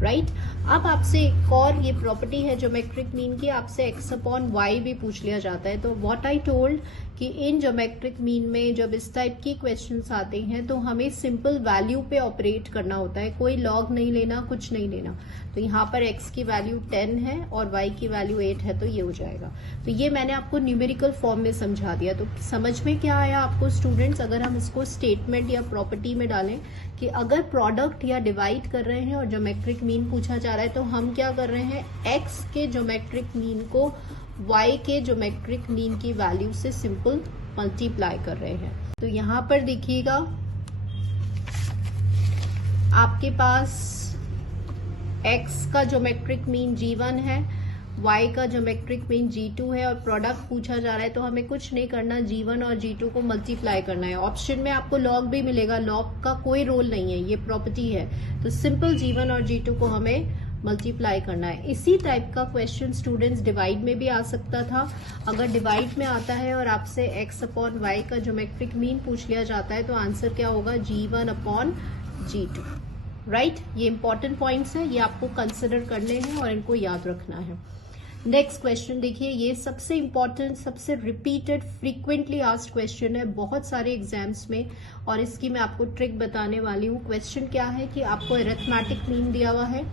राइट। अब आपसे एक और ये प्रॉपर्टी है ज्योमेट्रिक मीन की, आपसे x अपॉन y भी पूछ लिया जाता है। तो व्हाट आई टोल्ड कि इन ज्योमेट्रिक मीन में जब इस टाइप की क्वेश्चंस आते हैं तो हमें सिंपल वैल्यू पे ऑपरेट करना होता है, कोई लॉग नहीं लेना, कुछ नहीं लेना। तो यहाँ पर x की वैल्यू 10 है और y की वैल्यू 8 है, तो ये हो जाएगा। तो ये मैंने आपको न्यूमेरिकल फॉर्म में समझा दिया। तो समझ में क्या आया आपको स्टूडेंट्स, अगर हम इसको स्टेटमेंट या प्रॉपर्टी में डालें कि अगर प्रोडक्ट या डिवाइड कर रहे हैं और ज्योमेट्रिक मीन पूछा जा रहा है तो हम क्या कर रहे हैं, x के ज्योमेट्रिक मीन को y के ज्योमेट्रिक मीन की वैल्यू से सिंपल मल्टीप्लाई कर रहे हैं। तो यहाँ पर देखिएगा आपके पास x का ज्योमेट्रिक मीन G1 है, y का ज्योमेट्रिक मीन G2 है, और प्रोडक्ट पूछा जा रहा है तो हमें कुछ नहीं करना, G1 और G2 को मल्टीप्लाई करना है। ऑप्शन में आपको लॉग भी मिलेगा, लॉग का कोई रोल नहीं है, ये प्रॉपर्टी है। तो सिंपल G1 और G2 को हमें मल्टीप्लाई करना है। इसी टाइप का क्वेश्चन स्टूडेंट्स डिवाइड में भी आ सकता था। अगर डिवाइड में आता है और आपसे x अपॉन वाई का ज्योमेट्रिक मीन पूछ लिया जाता है तो आंसर क्या होगा, G1 अपॉन G2, राइट। ये इंपॉर्टेंट पॉइंट्स है, ये आपको कंसिडर करने हैं और इनको याद रखना है। नेक्स्ट क्वेश्चन देखिए, ये सबसे इंपॉर्टेंट, सबसे रिपीटेड, फ्रीक्वेंटली आस्क्ड क्वेश्चन है बहुत सारे एग्जाम्स में, और इसकी मैं आपको ट्रिक बताने वाली हूँ। क्वेश्चन क्या है कि आपको अरिथमेटिक मीन दिया हुआ है,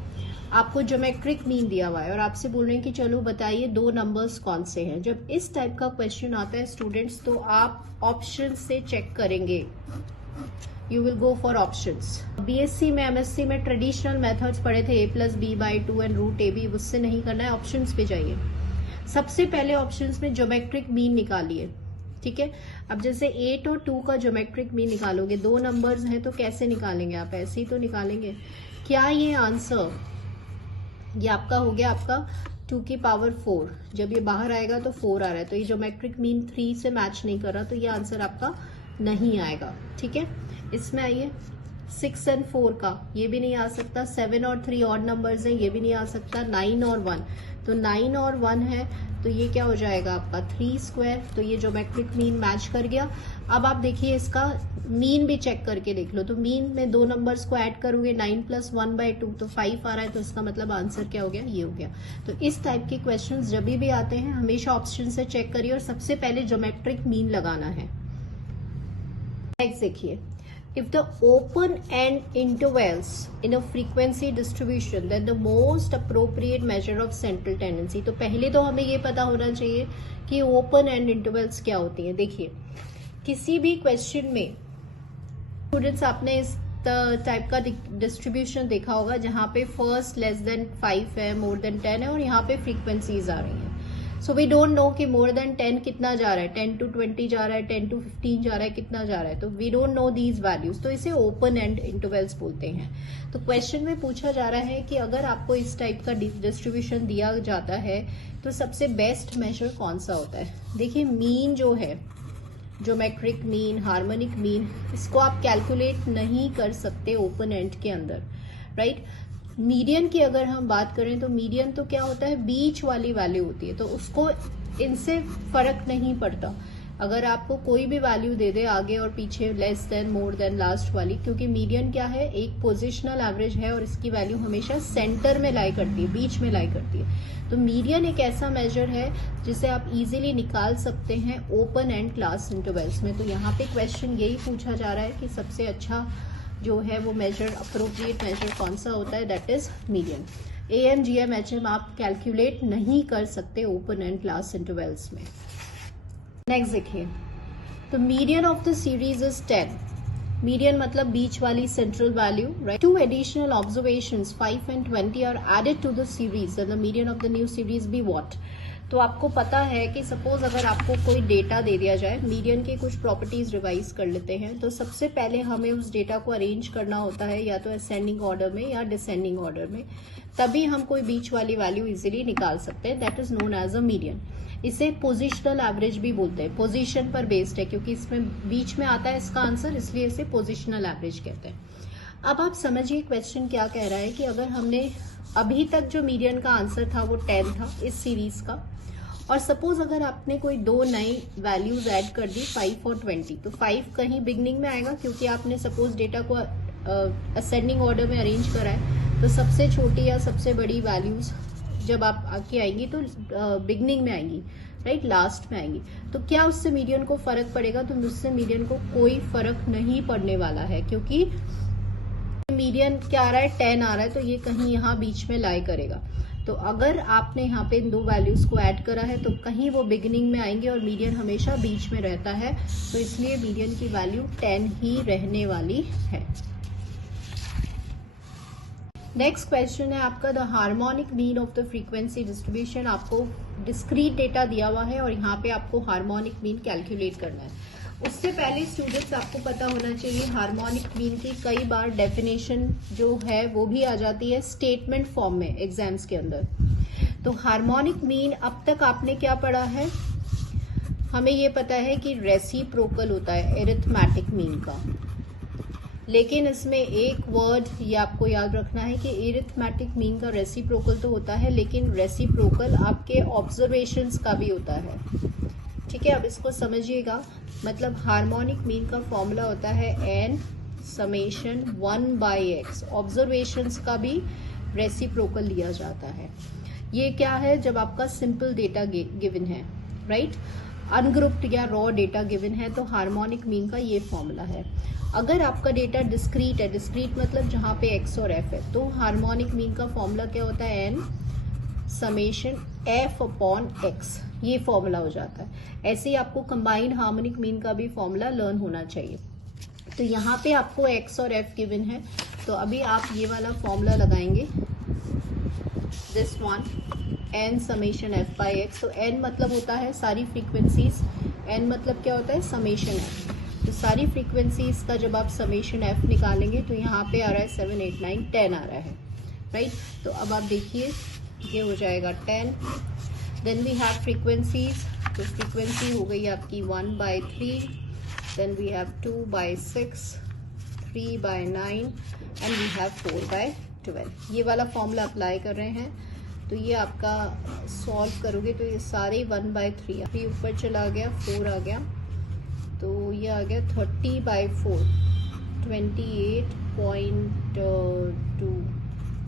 आपको ज्योमेट्रिक मीन दिया हुआ है, और आपसे बोल रहे हैं कि चलो बताइए दो नंबर्स कौन से हैं। जब इस टाइप का क्वेश्चन आता है स्टूडेंट्स, तो आप ऑप्शन से चेक करेंगे, you will go for options. BSc में, एमएससी में ट्रेडिशनल मेथड्स पढ़े थे, a+b/2 एंड रूट ab, उससे नहीं करना है, ऑप्शंस पे जाइए। सबसे पहले ऑप्शंस में ज्योमेट्रिक मीन निकालिए, ठीक है। अब जैसे 8 और 2 का ज्योमेट्रिक मीन निकालोगे, दो नंबर्स हैं तो कैसे निकालेंगे आप, ऐसे ही तो निकालेंगे। क्या ये आंसर, ये आपका हो गया आपका 2 की पावर 4, जब ये बाहर आएगा तो 4 आ रहा है, तो ये ज्योमेट्रिक मीन 3 से मैच नहीं कर रहा, तो ये आंसर आपका नहीं आएगा, ठीक है। इसमें आइए 6 और 4 का, ये भी नहीं आ सकता। 7 और 3 ऑड नंबर्स हैं, ये भी नहीं आ सकता। 9 और 1, तो 9 और 1 है, तो ये क्या हो जाएगा आपका 3 स्क्वायर, तो ये ज्योमेट्रिक मीन मैच कर गया। अब आप देखिए इसका मीन भी चेक करके देख लो, तो मीन में दो नंबर्स को ऐड करोगे, 9 + 1/2 तो 5 आ रहा है, तो इसका मतलब आंसर क्या हो गया, ये हो गया। तो इस टाइप के क्वेश्चंस जब भी आते हैं हमेशा ऑप्शन से चेक करिए और सबसे पहले ज्योमेट्रिक मीन लगाना है। नेक्स्ट देखिए, if the open end intervals in a frequency distribution, then the most appropriate measure of central tendency। तो पहले तो हमें ये पता होना चाहिए कि open end intervals क्या होती है। देखिए किसी भी क्वेश्चन में स्टूडेंट्स आपने इस टाइप का डिस्ट्रीब्यूशन देखा होगा जहां पे फर्स्ट <5 है, मोर देन 10 है, और यहाँ पे फ्रीक्वेंसीज आ रही हैं। सो वी डोंट नो कि मोर देन 10 कितना जा रहा है, 10 to 20 जा रहा है, 10 to 15 जा रहा है, कितना जा रहा है, तो we don't know these values, तो इसे ओपन एंड इंटरवल्स बोलते हैं। तो क्वेश्चन में पूछा जा रहा है कि अगर आपको इस टाइप का डिस्ट्रीब्यूशन दिया जाता है तो सबसे बेस्ट मेजर कौन सा होता है। देखिए मीन जो है, ज्योमेट्रिक मीन, हार्मोनिक मीन, इसको आप कैलकुलेट नहीं कर सकते ओपन एंड के अंदर, राइट। मीडियन की अगर हम बात करें तो मीडियन तो क्या होता है, बीच वाली वैल्यू होती है, तो उसको इनसे फर्क नहीं पड़ता अगर आपको कोई भी वैल्यू दे दे आगे और पीछे, less than, more than, last वाली, क्योंकि मीडियन क्या है, एक पोजिशनल एवरेज है और इसकी वैल्यू हमेशा सेंटर में लाई करती है, बीच में लाई करती है। तो मीडियन एक ऐसा मेजर है जिसे आप इजीली निकाल सकते हैं ओपन एंड क्लास इंटरवल्स में। तो यहाँ पे क्वेश्चन यही पूछा जा रहा है कि सबसे अच्छा जो है वो मेजर, अप्रोप्रिएट मेजर कौन सा होता है, that is median. AM, GM, HM आप कैलकुलेट नहीं कर सकते ओपन एंड क्लास इंटरवल्स में। नेक्स्ट देखिए, तो median of the series is 10। Median मतलब बीच वाली central value, right. 2 additional observations 5 and 20 are added to the series, the median of the new series be what. तो आपको पता है कि सपोज अगर आपको कोई डेटा दे दिया जाए, मीडियन की कुछ प्रॉपर्टीज रिवाइज कर लेते हैं, तो सबसे पहले हमें उस डेटा को अरेंज करना होता है या तो असेंडिंग ऑर्डर में या डिसेंडिंग ऑर्डर में, तभी हम कोई बीच वाली वैल्यू इजीली निकाल सकते हैं, that is known as a median. इसे पोजिशनल एवरेज भी बोलते हैं, पोजीशन पर बेस्ड है क्योंकि इसमें बीच में आता है इसका आंसर, इसलिए इसे पोजिशनल एवरेज कहते हैं। अब आप समझिए क्वेश्चन क्या कह रहा है कि अगर हमने अभी तक जो मीडियन का आंसर था वो 10 था इस सीरीज का, और सपोज अगर आपने कोई दो नई वैल्यूज ऐड कर दी 5 और 20, तो 5 कहीं बिगनिंग में आएगा क्योंकि आपने सपोज डेटा को असेंडिंग ऑर्डर में अरेंज करा है, तो सबसे छोटी या सबसे बड़ी वैल्यूज जब आप आके आएंगी तो बिगनिंग में आएंगी, राइट, लास्ट में आएंगी। तो क्या उससे मीडियन को फर्क पड़ेगा, तो उससे मीडियन को कोई फर्क नहीं पड़ने वाला है, क्योंकि मीडियन क्या आ रहा है, 10 आ रहा है, तो ये कहीं यहाँ बीच में लाई करेगा। तो अगर आपने यहाँ पे इन दो वैल्यूज को ऐड करा है तो कहीं वो बिगिनिंग में आएंगे और मीडियन हमेशा बीच में रहता है, तो इसलिए मीडियन की वैल्यू 10 ही रहने वाली है। नेक्स्ट क्वेश्चन है आपका, the harmonic mean of the frequency distribution. आपको डिस्क्रीट डेटा दिया हुआ है और यहाँ पे आपको हार्मोनिक मीन कैलकुलेट करना है। उससे पहले स्टूडेंट्स आपको पता होना चाहिए हार्मोनिक मीन की कई बार डेफिनेशन जो है वो भी आ जाती है स्टेटमेंट फॉर्म में एग्जाम्स के अंदर। तो हार्मोनिक मीन अब तक आपने क्या पढ़ा है, हमें ये पता है कि रेसिप्रोकल होता है एरिथमेटिक मीन का, लेकिन इसमें एक वर्ड ये आपको याद रखना है कि एरिथमेटिक मीन का रेसिप्रोकल तो होता है, लेकिन रेसिप्रोकल आपके ऑब्जर्वेशंस का भी होता है। ठीक है, अब इसको समझिएगा। मतलब हार्मोनिक मीन का फॉर्मूला होता है n समेशन 1/x। ऑब्जर्वेशंस का भी रेसिप्रोकल लिया जाता है। ये क्या है, जब आपका सिंपल डेटा गिवन है, राइट, अनग्रुप्ड या रॉ डेटा गिवन है, तो हार्मोनिक मीन का ये फॉर्मूला है। अगर आपका डेटा डिस्क्रीट है, डिस्क्रीट मतलब जहाँ पे x और f है, तो हार्मोनिक मीन का फॉर्मूला क्या होता है, n समेशन f/x, ये फॉर्मूला हो जाता है। ऐसे ही आपको कंबाइंड हार्मोनिक मीन का भी फॉर्मूला लर्न होना चाहिए। तो यहाँ पे आपको x और f गिवन है, तो अभी आप ये वाला फॉर्मूला लगाएंगे, this one n summation f/x। तो n मतलब होता है सारी फ्रीक्वेंसीज, n मतलब क्या होता है, समेशन f। तो सारी फ्रीक्वेंसीज का जब आप समेशन f निकालेंगे तो यहाँ पे आ रहा है 7, 8, 9, 10 आ रहा है, राइट। तो अब आप देखिए ये हो जाएगा 10। देन वी हैव फ्रीक्वेंसीज, तो फ्रीक्वेंसी हो गई आपकी 1/3, then we have 2/6, 3/9 and we have 4/12। ये वाला फॉर्मूला अप्लाई कर रहे हैं, तो ये आपका सॉल्व करोगे तो ये सारे 1/3, अभी ऊपर चला गया 4 आ गया, तो ये आ गया 30/4, 28.2,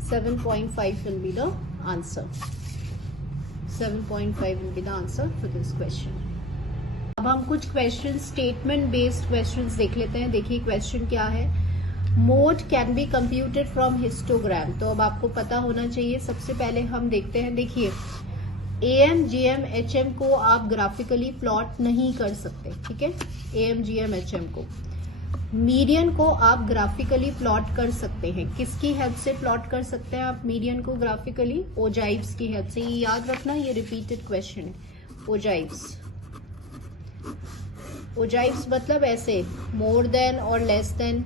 7.5 will be the answer. 7.5 will be the answer for this question. अब हम कुछ क्वेश्चन स्टेटमेंट बेस्ड क्वेश्चंस देख लेते हैं। देखिए क्वेश्चन क्या है, mode can be computed from histogram. तो अब आपको पता होना चाहिए। सबसे पहले हम देखते हैं, देखिए AM, GM, HM को आप ग्राफिकली प्लॉट नहीं कर सकते, ठीक है। AM, GM, HM को, मीडियन को आप ग्राफिकली प्लॉट कर सकते हैं। किसकी हेल्प से प्लॉट कर सकते हैं आप मीडियन को ग्राफिकली? ओजाइव्स की हेल्प से। ये याद रखना, ये रिपीटेड क्वेश्चन है। ओजाइव्स, ओजाइव्स मतलब ऐसे मोर देन और लेस देन,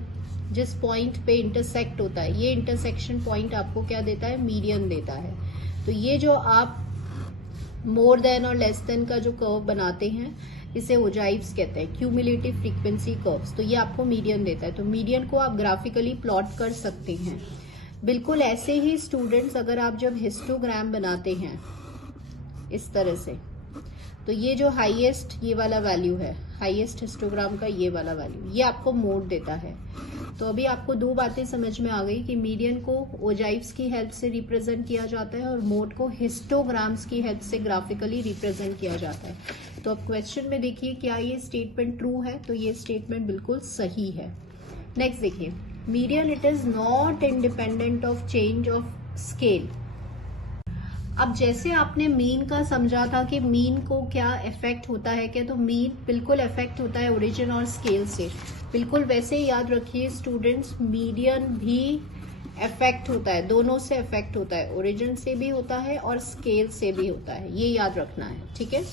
जिस पॉइंट पे इंटरसेक्ट होता है, ये इंटरसेक्शन पॉइंट आपको क्या देता है, मीडियन देता है। तो ये जो आप मोर देन और लेस देन का जो कर्व बनाते हैं, इसे ओजाइव्स कहते हैं, क्यूमुलेटिव फ्रीक्वेंसी कर्व्स। तो ये आपको मीडियन देता है। तो मीडियन को आप ग्राफिकली प्लॉट कर सकते हैं। बिल्कुल ऐसे ही स्टूडेंट्स, अगर आप जब हिस्टोग्राम बनाते हैं इस तरह से, तो ये जो हाईएस्ट ये वाला वैल्यू है, हाईएस्ट हिस्टोग्राम का ये वाला वैल्यू, ये आपको मोड देता है। तो अभी आपको दो बातें समझ में आ गई कि मीडियन को ओजाइव्स की हेल्प से रिप्रेजेंट किया जाता है और मोड को हिस्टोग्राम्स की हेल्प से ग्राफिकली रिप्रेजेंट किया जाता है। तो अब क्वेश्चन में देखिए, क्या ये स्टेटमेंट ट्रू है? तो ये स्टेटमेंट बिल्कुल सही है। नेक्स्ट देखिए, median it is not independent of change of scale. अब जैसे आपने मीन का समझा था कि मीन को क्या इफेक्ट होता है क्या, तो मीन बिल्कुल इफेक्ट होता है ओरिजिन और स्केल से। बिल्कुल वैसे ही याद रखिए स्टूडेंट्स, मीडियन भी इफेक्ट होता है, दोनों से इफेक्ट होता है, ओरिजिन से भी होता है और स्केल से भी होता है, ये याद रखना है, ठीक है।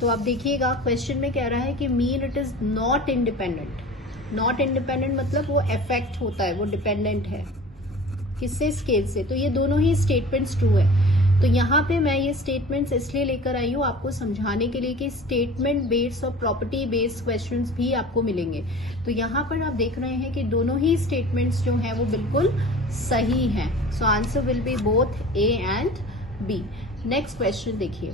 तो आप देखिएगा क्वेश्चन में कह रहा है कि mean it is not independent. Not independent मतलब वो इफेक्ट होता है, वो डिपेंडेंट है किससे, स्केल से। तो ये दोनों ही स्टेटमेंट्स ट्रू है। तो यहाँ पे मैं ये स्टेटमेंट्स इसलिए लेकर आई हूँ आपको समझाने के लिए कि स्टेटमेंट बेस्ड और प्रॉपर्टी बेस्ड क्वेश्चंस भी आपको मिलेंगे। तो यहाँ पर आप देख रहे हैं कि दोनों ही स्टेटमेंट्स जो हैं वो बिल्कुल सही हैं। So answer will be both A and B. Next question देखिए,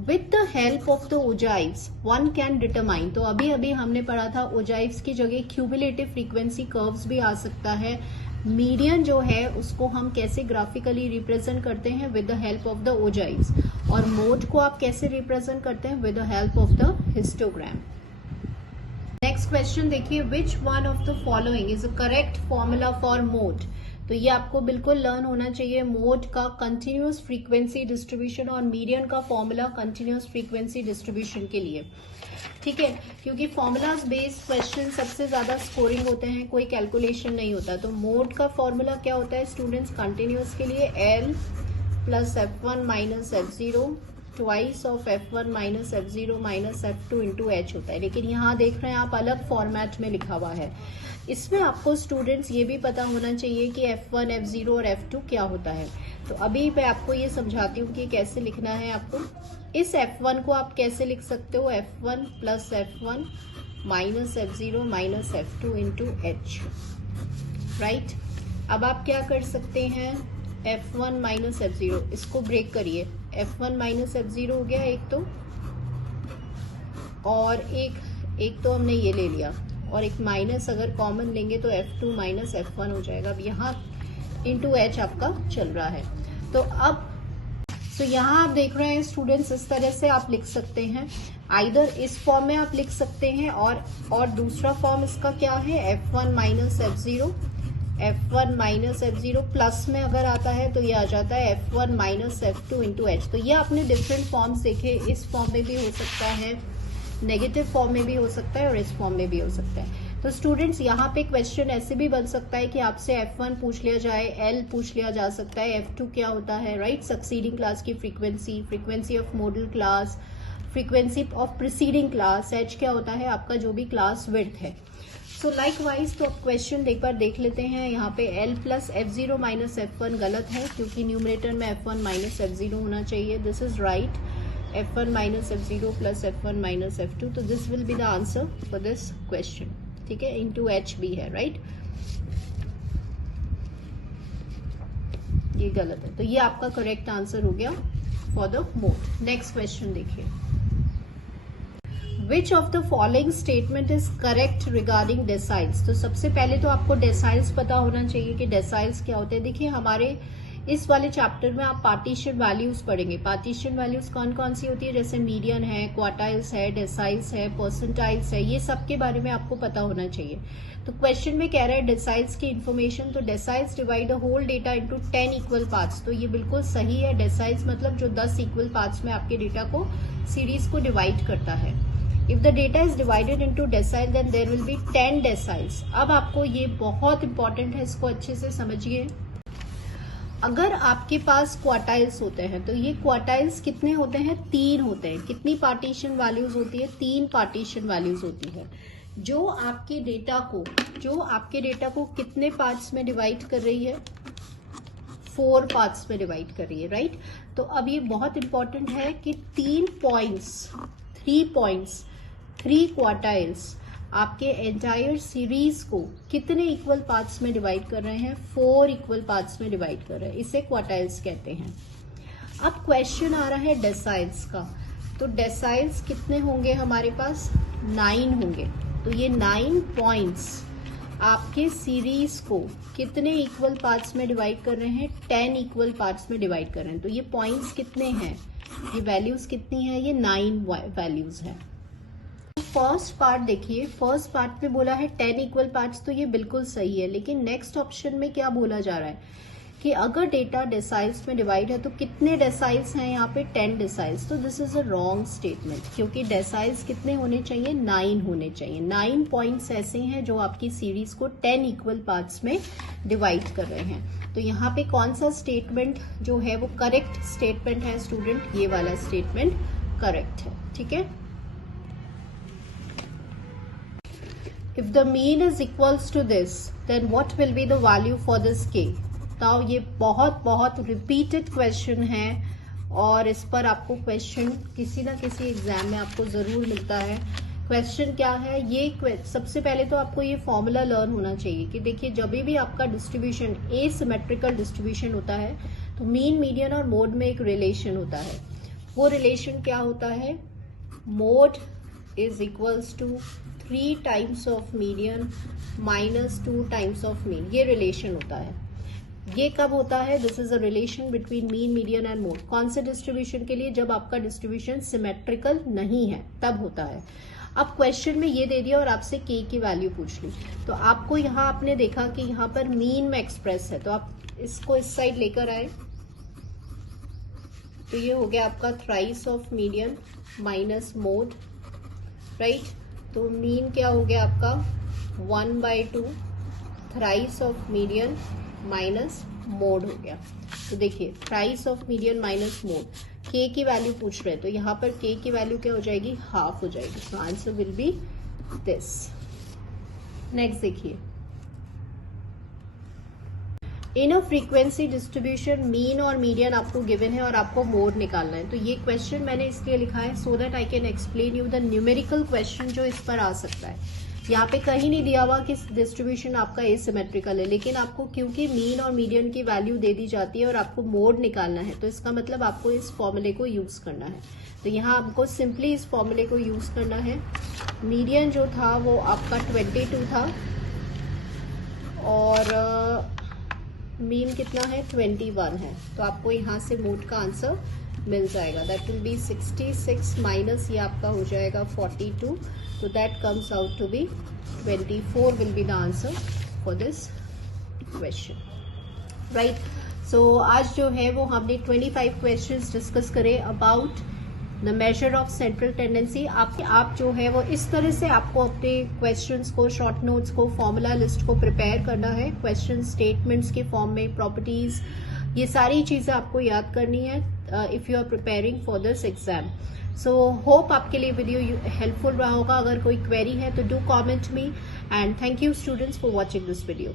with the help of the ogives one can determine. तो अभी अभी हमने पढ़ा था ओजाइव्स की जगह क्यूमुलेटिव फ्रीक्वेंसी कर्व्स भी आ सकता है। मीडियन जो है उसको हम कैसे ग्राफिकली रिप्रेजेंट करते हैं, with the help of the ogives. और मोड को आप कैसे रिप्रेजेंट करते हैं, with the help of the histogram. Next question देखिए, which one of the following is a correct formula for mode. तो ये आपको बिल्कुल लर्न होना चाहिए। मोड का कंटिन्यूअस फ्रीक्वेंसी डिस्ट्रीब्यूशन और मीडियन का फॉर्मूला कंटिन्यूअस फ्रीक्वेंसी डिस्ट्रीब्यूशन के लिए, ठीक है, क्योंकि फॉर्मूलाज बेस्ड क्वेश्चन सबसे ज्यादा स्कोरिंग होते हैं, कोई कैलकुलेशन नहीं होता। तो मोड का फॉर्मूला क्या होता है स्टूडेंट्स, कंटिन्यूअस के लिए L plus F1 minus F0 twice of F1 minus F0 minus F2 into H होता है। लेकिन यहाँ देख रहे हैं आप अलग फॉर्मेट में लिखा हुआ है। इसमें आपको स्टूडेंट्स ये भी पता होना चाहिए कि F1, F0 और F2 क्या होता है। तो अभी मैं आपको ये समझाती हूँ कि कैसे लिखना है आपको। इस F1 को आप कैसे लिख सकते हो, F1 plus F1 minus F0 minus F2 into H, right. अब आप क्या कर सकते हैं, F1 माइनस F0, इसको ब्रेक करिए, F1 माइनस F0 हो गया एक तो, और एक तो हमने ये ले लिया, और एक माइनस अगर कॉमन लेंगे तो F2 माइनस F1 हो जाएगा। अब यहाँ इंटू H आपका चल रहा है। तो अब यहाँ आप देख रहे हैं स्टूडेंट्स, इस तरह से आप लिख सकते हैं, आइदर इस फॉर्म में आप लिख सकते हैं, और दूसरा फॉर्म इसका क्या है, F1 minus F0, F1 minus F0 plus में अगर आता है तो ये आ जाता है F1 minus F2 into H। तो ये आपने डिफरेंट फॉर्म्स देखे, इस फॉर्म में भी हो सकता है, नेगेटिव फॉर्म में भी हो सकता है, और इस फॉर्म में भी हो सकता है। तो स्टूडेंट्स यहाँ पे क्वेश्चन ऐसे भी बन सकता है कि आपसे F1 पूछ लिया जाए, L पूछ लिया जा सकता है, F2 क्या होता है, राइट, सक्सीडिंग क्लास की frequency, frequency of model class, frequency of preceding class, H क्या होता है आपका जो भी क्लास विड्थ है। सो लाइकवाइज तो अब क्वेश्चन एक बार देख लेते हैं। यहाँ पे L plus F0 minus F1 गलत है, क्योंकि न्यूमरेटर में F1 माइनस F0 होना चाहिए, this is right. F1 minus F0 plus F1 minus F2, तो this will be the answer for this question, ठीक है। इंटू H भी है, राइट, ये गलत है, तो ये आपका करेक्ट आंसर हो गया for the mode. Next question देखिए, which of the following statement is correct regarding deciles. तो सबसे पहले तो आपको डेसाइल्स पता होना चाहिए कि डेसाइल्स क्या होते हैं। देखिए हमारे इस वाले चैप्टर में आप पार्टीशन वैल्यूज पढ़ेंगे। पार्टीशन वैल्यूज कौन कौन सी होती है, जैसे मीडियन है, क्वार्टाइल्स है, डेसाइल्स है, परसेंटाइल्स है, ये सब के बारे में आपको पता होना चाहिए। तो क्वेश्चन में कह रहा है डेसाइल्स की इन्फॉर्मेशन, तो deciles divide the whole data into 10 equal parts, तो ये बिल्कुल सही है। डेसाइल्स मतलब जो 10 इक्वल पार्ट्स में आपके डेटा को, सीरीज को डिवाइड करता है। If the data is divided into decile then there will be 10 deciles. अब आपको ये बहुत इंपॉर्टेंट है, इसको अच्छे से समझिए। अगर आपके पास क्वार्टाइल्स होते हैं तो ये क्वार्टाइल्स कितने होते हैं, 3 होते हैं। कितनी पार्टीशन वैल्यूज होती है, 3 पार्टीशन वैल्यूज होती है, जो आपके डेटा को कितने पार्ट्स में डिवाइड कर रही है, 4 पार्ट्स में डिवाइड कर रही है, राइट। तो अब ये बहुत इंपॉर्टेंट है कि 3 पॉइंट्स 3 क्वार्टाइल्स आपके एंटायर सीरीज को कितने इक्वल पार्ट्स में डिवाइड कर रहे हैं, 4 इक्वल पार्ट्स में डिवाइड कर रहे हैं, इसे क्वार्टाइल्स कहते हैं। अब क्वेश्चन आ रहा है डेसाइल्स का, तो डेसाइल्स कितने होंगे हमारे पास, 9 होंगे। तो ये 9 पॉइंट्स आपके सीरीज को कितने इक्वल पार्ट्स में डिवाइड कर रहे हैं, 10 इक्वल पार्ट्स में डिवाइड कर रहे हैं। तो ये पॉइंट्स कितने हैं, ये वैल्यूज कितनी है, ये 9 वैल्यूज हैं। फर्स्ट पार्ट देखिए, फर्स्ट पार्ट में बोला है 10 इक्वल पार्ट्स, तो ये बिल्कुल सही है। लेकिन नेक्स्ट ऑप्शन में क्या बोला जा रहा है कि अगर डेटा डेसाइल्स में डिवाइड है तो कितने डेसाइल्स हैं यहाँ पे, 10 डेसाइल्स। तो this is a wrong statement, क्योंकि डेसाइल्स कितने होने चाहिए, 9 होने चाहिए। 9 पॉइंट्स ऐसे हैं जो आपकी सीरीज को 10 इक्वल पार्ट्स में डिवाइड कर रहे हैं। तो यहाँ पे कौन सा स्टेटमेंट जो है वो करेक्ट स्टेटमेंट है स्टूडेंट, ये वाला स्टेटमेंट करेक्ट है, ठीक है। If the mean is equals to this, then what will be the value for this k? तो ये बहुत रिपीटेड क्वेश्चन है, और इस पर आपको क्वेश्चन किसी ना किसी एग्जाम में आपको जरूर मिलता है। क्वेश्चन क्या है, ये सबसे पहले तो आपको ये फॉर्मूला लर्न होना चाहिए कि देखिए जब भी आपका डिस्ट्रीब्यूशन एसिमेट्रिकल डिस्ट्रीब्यूशन होता है तो मीन, मीडियन और मोड में एक रिलेशन होता है। वो रिलेशन क्या होता है, mode is equals to 3 times of median minus 2 times of mean, ये रिलेशन होता है। ये कब होता है, this is a relation between mean, median and mode. कौन से डिस्ट्रीब्यूशन के लिए, जब आपका डिस्ट्रीब्यूशन सिमेट्रिकल नहीं है तब होता है। अब क्वेश्चन में ये दे दिया और आपसे के की वैल्यू पूछ ली, तो आपको यहाँ आपने देखा कि यहाँ पर मीन में एक्सप्रेस है, तो आप इसको इस साइड लेकर आए, तो ये हो गया आपका thrice of median minus mode, right. तो मीन क्या हो गया आपका 1/2 thrice of median minus mode हो गया। तो देखिए thrice of median minus mode, के की वैल्यू पूछ रहे हैं, तो यहाँ पर के की वैल्यू क्या हो जाएगी, हाफ हो जाएगी। तो answer will be this. Next देखिए, इन अ फ्रीक्वेंसी डिस्ट्रीब्यूशन मीन और मीडियन आपको गिवन है और आपको मोड निकालना है। तो ये क्वेश्चन मैंने इसलिए लिखा है so that I can explain you the numerical question जो इस पर आ सकता है। यहाँ पे कहीं नहीं दिया हुआ कि डिस्ट्रीब्यूशन आपका एसिमेट्रिकल है, लेकिन आपको क्योंकि मीन और मीडियन की वैल्यू दे दी जाती है और आपको मोड निकालना है, तो इसका मतलब आपको इस फॉर्मूले को यूज करना है। तो यहाँ आपको सिंपली इस फॉर्मूले को यूज करना है। मीडियन जो था वो आपका 22 था और मीन कितना है 21 है, तो आपको यहाँ से मोड का आंसर मिल जाएगा। दैट विल बी 66 माइनस ये आपका हो जाएगा 42, तो that comes out to be 24 will be the answer for this question, right. So आज जो है वो हमने 25 क्वेश्चंस डिस्कस करे about the measure of central tendency. आप जो है वो इस तरह से आपको अपने क्वेश्चंस को, शॉर्ट नोट्स को, फॉर्मूला लिस्ट को प्रिपेयर करना है। क्वेश्चन स्टेटमेंट्स के फॉर्म में, प्रॉपर्टीज, ये सारी चीजें आपको याद करनी है if you are preparing for this exam. So hope आपके लिए वीडियो हेल्पफुल रहा होगा। अगर कोई क्वेरी है तो do comment me, and thank you students for watching this video.